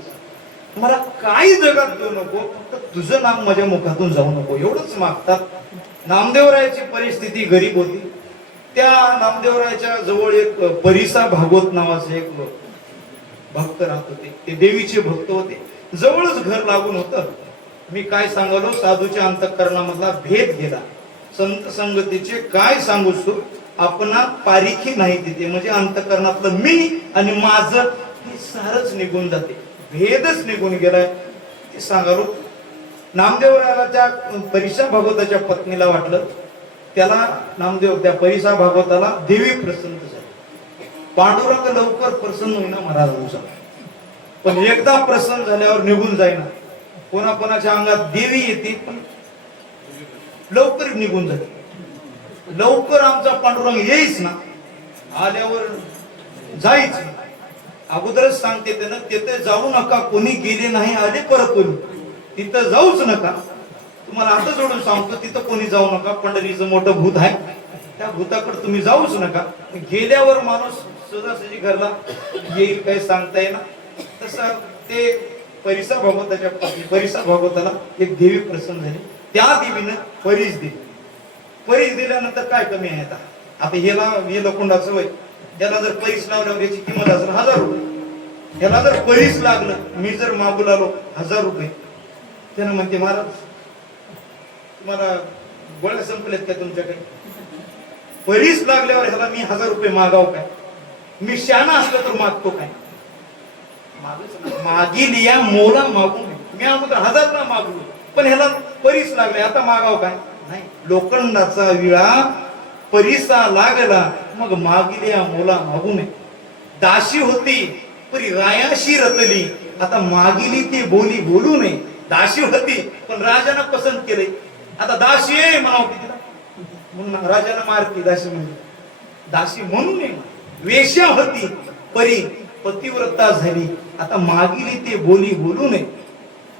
मला काही जगात देऊ नको, फक्त तुझं नाम माझ्या मुखातून जाऊ नको, एवढंच मागतात. नामदेवरायाची परिस्थिती गरीब होती. त्या नामदेवरायाच्या जवळ एक परिसा भागवत नावाचे एक भक्त राहत होते. ते देवीचे भक्त होते. जवळच घर लागून होतं. मी काय सांगालो, साधूच्या अंतःकरणामधला भेद गेला. संत संगतीचे काय सांगू तू, आपणा पारिखी नाही तिथे. म्हणजे अंतःकरणातलं मी आणि माझं हे सारच निघून जाते, भेदच निघून गेलाय ते सांगालो. नामदेवरायाला त्या परिसा भागवताच्या पत्नीला वाटलं, त्याला नामदेव त्या परिसा भागवताला देवी प्रसन्न झाली. पांडुरंग लवकर प्रसन्न होईना महाराजांचा, पण एकदा प्रसन्न झाल्यावर निघून जाईना. कोणाकोणाच्या अंगात देवी येते पण लवकर निघून जाते. लवकर आमचा पांडुरंग येईच ना, आल्यावर जाईच. अगोदरच सांगते त्यानं, तिथे जाऊ नका, कोणी गेले नाही आले परत कोणी, तिथं जाऊच नका. तुम्हाला आता जोडून सांगतो, तिथं कोणी जाऊ नका. पंढरीचं मोठं भूत आहे, त्या भूताकडे तुम्ही जाऊच नका. गेल्यावर माणूस सहजासहजी घरला येईल, काही सांगता येणार. तसं ते परिसा भागवताच्या परिसा भागवताला एक देवी प्रसन्न झाली. त्या देवीनं परीस दिली. परीस दिल्यानंतर काय कमी आहे आता? आता हे लोखंडाचं वय, याला जर परीस लावल्यावर याची किंमत असेल 1000 रुपये. याला जर परीस लागलं, मी जर मागू लागलो 1000 रुपये, त्यानं म्हणते महाराज तुम्हाला गोळ्या संपल्यात का तुमच्याकडे? परीस लागल्यावर ह्याला मी 1000 रुपये मागाव काय? मी शहाणा असलं तर मागतो काय? मागील या मोला मागू नये. मी अगोदर 1000 ना मागलो, पण ह्याला परीस लागले, आता मागाव काय? नाही. लोखंडाचा विळा परीसा लागला, मग मागील या मोला मागू नये. दाशी होती परी रायाशी रतली, आता मागिली ती बोली बोलू नये. दाशी होती पण राजानं पसंत केले, आता दाशी आहे म्हणावं की तिला, म्हणून राजानं मारती दाशी म्हणजे. दाशी म्हणू नये. वेश्या होती परी पतिव्रता झाली, आता मागिली ते बोली बोलू नये.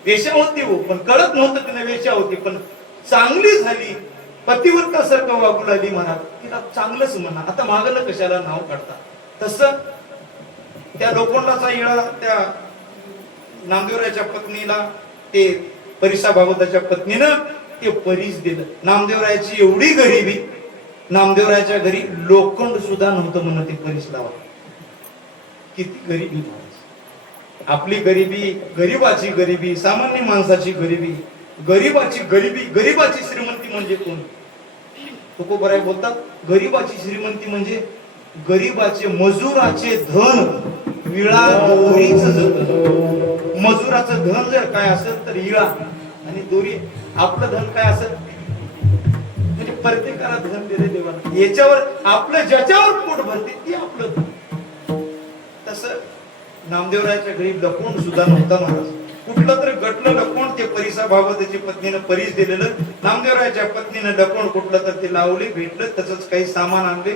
वेश्या होती हो, पण कळत नव्हतं तिने वेश्या होती, पण चांगली झाली, पतिव्रता सारखं वागू लागली म्हणा, तिला चांगलंच म्हणा. आता मागलं कशाला नाव काढता? तसं त्या लोखंडाचा इळा त्या नामदेवरायाच्या पत्नीला, ते परिसा भागवताच्या पत्नीनं ते परीस दिलं. नामदेवरायाची एवढी गरिबी, नामदेवरायाच्या घरी लोखंड सुद्धा नव्हतं म्हणून ते परीस लावा. किती गरिबी! आपली गरिबी, गरिबाची गरिबी, सामान्य माणसाची गरिबी, गरिबाची गरिबी. गरिबाची श्रीमंती म्हणजे कोण? तुकोबराय बोलतात, गरिबाची श्रीमंती म्हणजे गरिबाचे मजुराचे धन विळा दोरीच जतन. मजुराचं धन जर काय असेल तर इळा आणि दोरी. आपलं धन काय असेल म्हणजे प्रत्येकाला धन दिले देवाला, याच्यावर आपलं ज्याच्यावर पोट भरते ते आपलं धन. तसं नामदेवरायाच्या घरी लकोंड सुद्धा नव्हता महाराज. कुठलं तर गटलं लकोंड ते परिसा भागवताच्या पत्नीनं परीस दिलेलं. नामदेवरायाच्या पत्नीनं लकोंड कुठलं तर ते लावले, भेटलं. तसंच काही सामान आणले,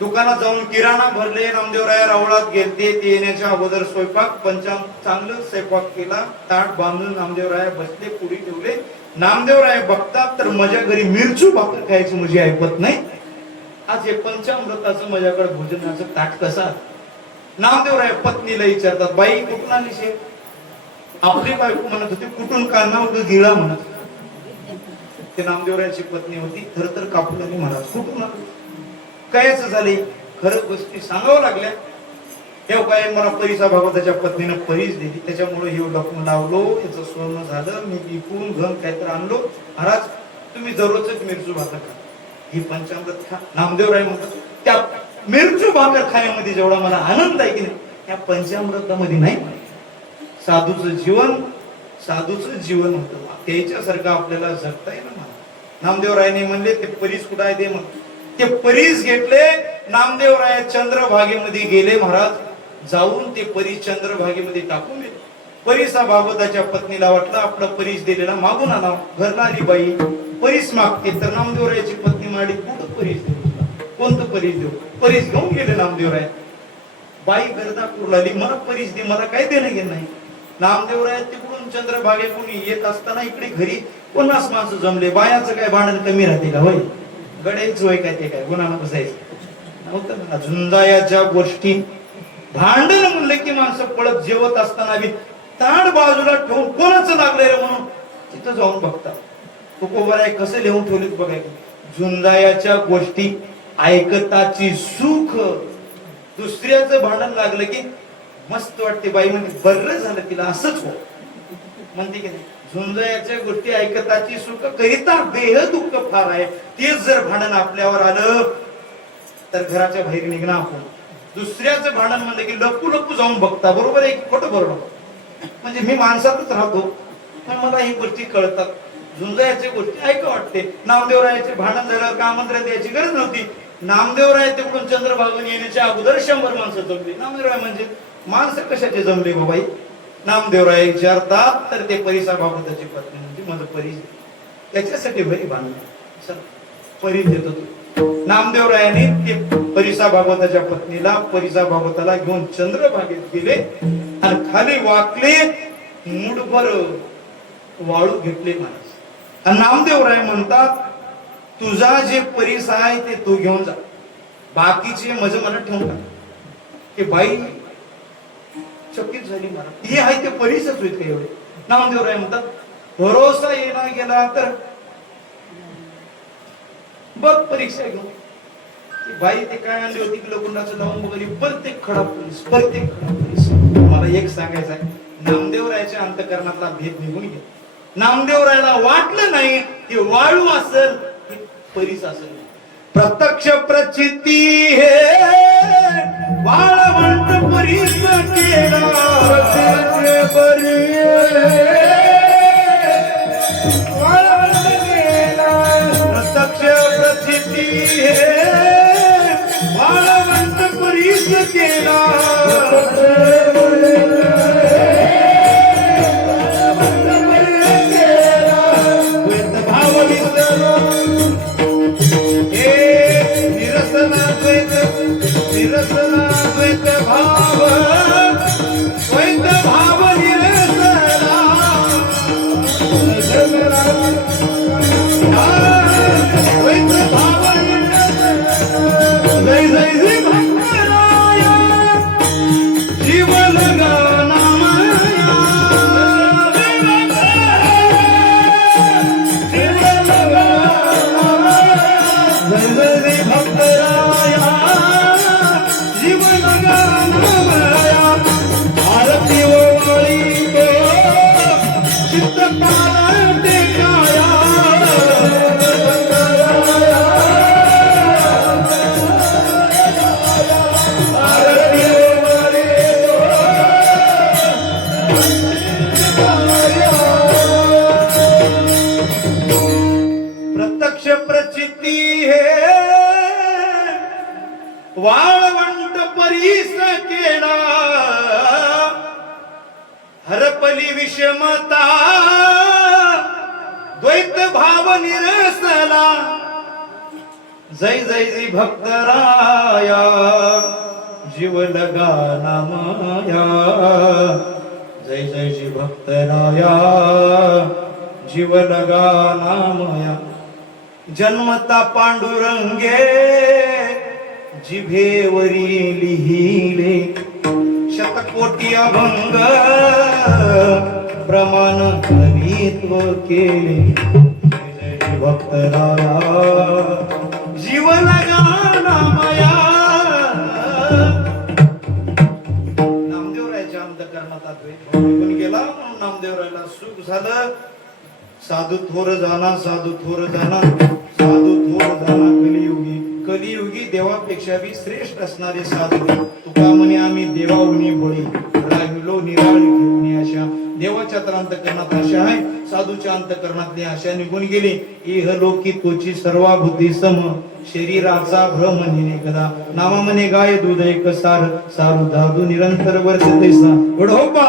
दुकानात जाऊन किराणा भरले. नामदेवराया रावळात गेलते. ते येण्याच्या अगोदर स्वयंपाक पंचाम चांगलं स्वयंपाक केला. ताट बांधून नामदेवराया बसले, पुरी ठेवले. नामदेवराया बघतात तर माझ्या घरी मिरचू भाकर खायची म्हणजे ऐकत नाही. आज हे पंचामृताचं माझ्याकडे भोजनाचं ताट कसा? नामदेवराय पत्नीला विचारतात, बाई कुठून आलीस? आपली बायको म्हणत होती कुठून का? नाव गिळा म्हणत. ते नामदेवरायाची पत्नी होती, थरथर कापू लागली. महाराज कुठून आलो? कायच झाले? खरं गोष्टी सांगावं लागल्या. हे काय, मला परिसा भागवताच्या पत्नीनं परीस दिली, त्याच्यामुळे हे लपून लावलो, याचं सोनं झालं, मी विकून घन काहीतरी आणलो. महाराज तुम्ही दररोजच मिरचू भाकर खा. ही पंचामृत खा. नामदेवराय म्हणतात त्या मिरचू भाकर खाण्यामध्ये जेवढा मला आनंद आहे की नाही त्या पंचामृतामध्ये नाही. साधूचं जीवन होतं त्याच्यासारखं आपल्याला जगता येईल ना. नामदेवरायने म्हणले ते परीस कुठं आहे ते मग ते परीस घेतले. नामदेवराय चंद्रभागेमध्ये गेले. महाराज जाऊन ते परीस चंद्रभागेमध्ये टाकून दिले. परीसा भागवताच्या पत्नीला वाटलं आपला परीस दिलेला मागून आणा. घरला आली बाई परीस मागते तर नामदेवरायाची पत्नी माडी कुठं परीस देऊ तुला, कोणतं परीस देऊ. परीस घेऊन गेले नामदेवराय. बाई गरदापूरला आली मला परीस दे, मला काय देणं घेणं नाही. नामदेवराय तिकडून चंद्रभागेकडून येत असताना इकडे घरी 50 माणसं जमले. बायाचं काय भांडण कमी राहते का होय, गड्याच होय काय ते काय गुन्हा बसायचं नव्हतं मला. झुंजायाच्या गोष्टी भांडण म्हणलं की माणसं पळत जेवत असताना बी ताड बाजूला ठेवून कोणाचं लागलंय रे म्हणून तिथं जाऊन बघतात. तुकोबाराय कसं लिहून ठेवलेत बघायचं. झुंजायाच्या गोष्टी ऐकताची सुख. दुसऱ्याचं भांडण लागलं की मस्त वाटते. बाई म्हणजे बरं झालं तिला असंच हो म्हणते की नाही. झुंजायाच्या गोष्टी ऐकताची सुख करिता देह दुःख फार आहे. तेच जर भांडण आपल्यावर आलं तर घराच्या बाहेर निघणं आपण. दुसऱ्याचं भांडण म्हणलं की लपू लपू जाऊन बघता. बरोबर आहे की खोटं बरोबर. म्हणजे मी माणसातच राहतो पण मला ही गोष्टी कळतात. झुंजायाच्या गोष्टी ऐका वाटते. नामदेवरायाचे भांडण झाल्यावर का आमंत्रण द्यायची गरज नव्हती. नामदेवराय तिकडून चंद्रभागून येण्याच्या अगोदर 100 माणसं जमली. नामदेवराय म्हणजे माणसं कशाचे जमले बाबाई. नामदेवराय विचारतात तर ते परीसा भागवताची पत्नी म्हणजे माझं परीस त्याच्यासाठी भाई बांधलं परीस देतो. नामदेवरायाने ते परीसा भागवताच्या पत्नीला परीसा भागवताला घेऊन चंद्रभागेत गेले आणि खाली वाकले. मुठभर वाळू घेतले माणूस. आणि नामदेवराय म्हणतात तुझा जे परीस आहे ते तू घेऊन जा, बाकीचे मज मला ठेवून टाक. की बाई चकित झाली मला. हे आहे ते परीसच होईल का एवढे. नामदेवराय म्हणतात भरोसा येणार गेला तर बघ परीक्षा घेऊन. बाई ते काय आणली होती की लोखंडाचं लावून बघली. प्रत्येक खडा पोलीस. मला एक सांगायचं आहे नामदेवरायाच्या अंतकरणातला भेद निघून गेला. नामदेवरायाला वाटलं नाही की वाळू असेल की परीस असेल. प्रत्यक्ष प्रचिती हे वाळवंट परीस केला. प्रत्यक्ष प्रचिती हे वाळवंट परीस केला. द्वैत भाव निरसला. द्वैत भाव जय जय भक्तराया जीव लगा नामया. जय जय भक्तराया आरती ओवाळी तो चित्त काला टेकाया. आरती ओवाळी प्रत्यक्ष प्रचिती हे वाळवंट परीस केला. हरपली विषमता द्वैत भाव निरसला. जय जय जय भक्तराया जीव लगा नामया. जय जय जय भक्तराया जीव लगा नामया. जन्मता पांडुरंगे जिभेवरी लिहिले. शतकोटी अभंग प्रमाण कवित्व केले. भक्तराया जीव लगा नामया. नामदेवरायाच्या अंतकरणात पण गेला म्हणून नामदेवरायाला सुख झालं. साधू थोर जाना, साधू थोर जाना, साधू थोर जाना. श्रेष्ठ असणारे साधू तुका म्हणे आम्ही देवाहुनी बळी राहिलो निराळी घेऊन अशा देवाच्या तर अंतकरणात आशा आहे साधूच्या अंतकरणातली आशा निघून गेली इह लोकी तोची सर्वाभूती सम शरीराचा भ्रम निने कदा नामा म्हणे गाय दूध एक सार सारू धादू निरंतर वर्ष तैसा वडोबा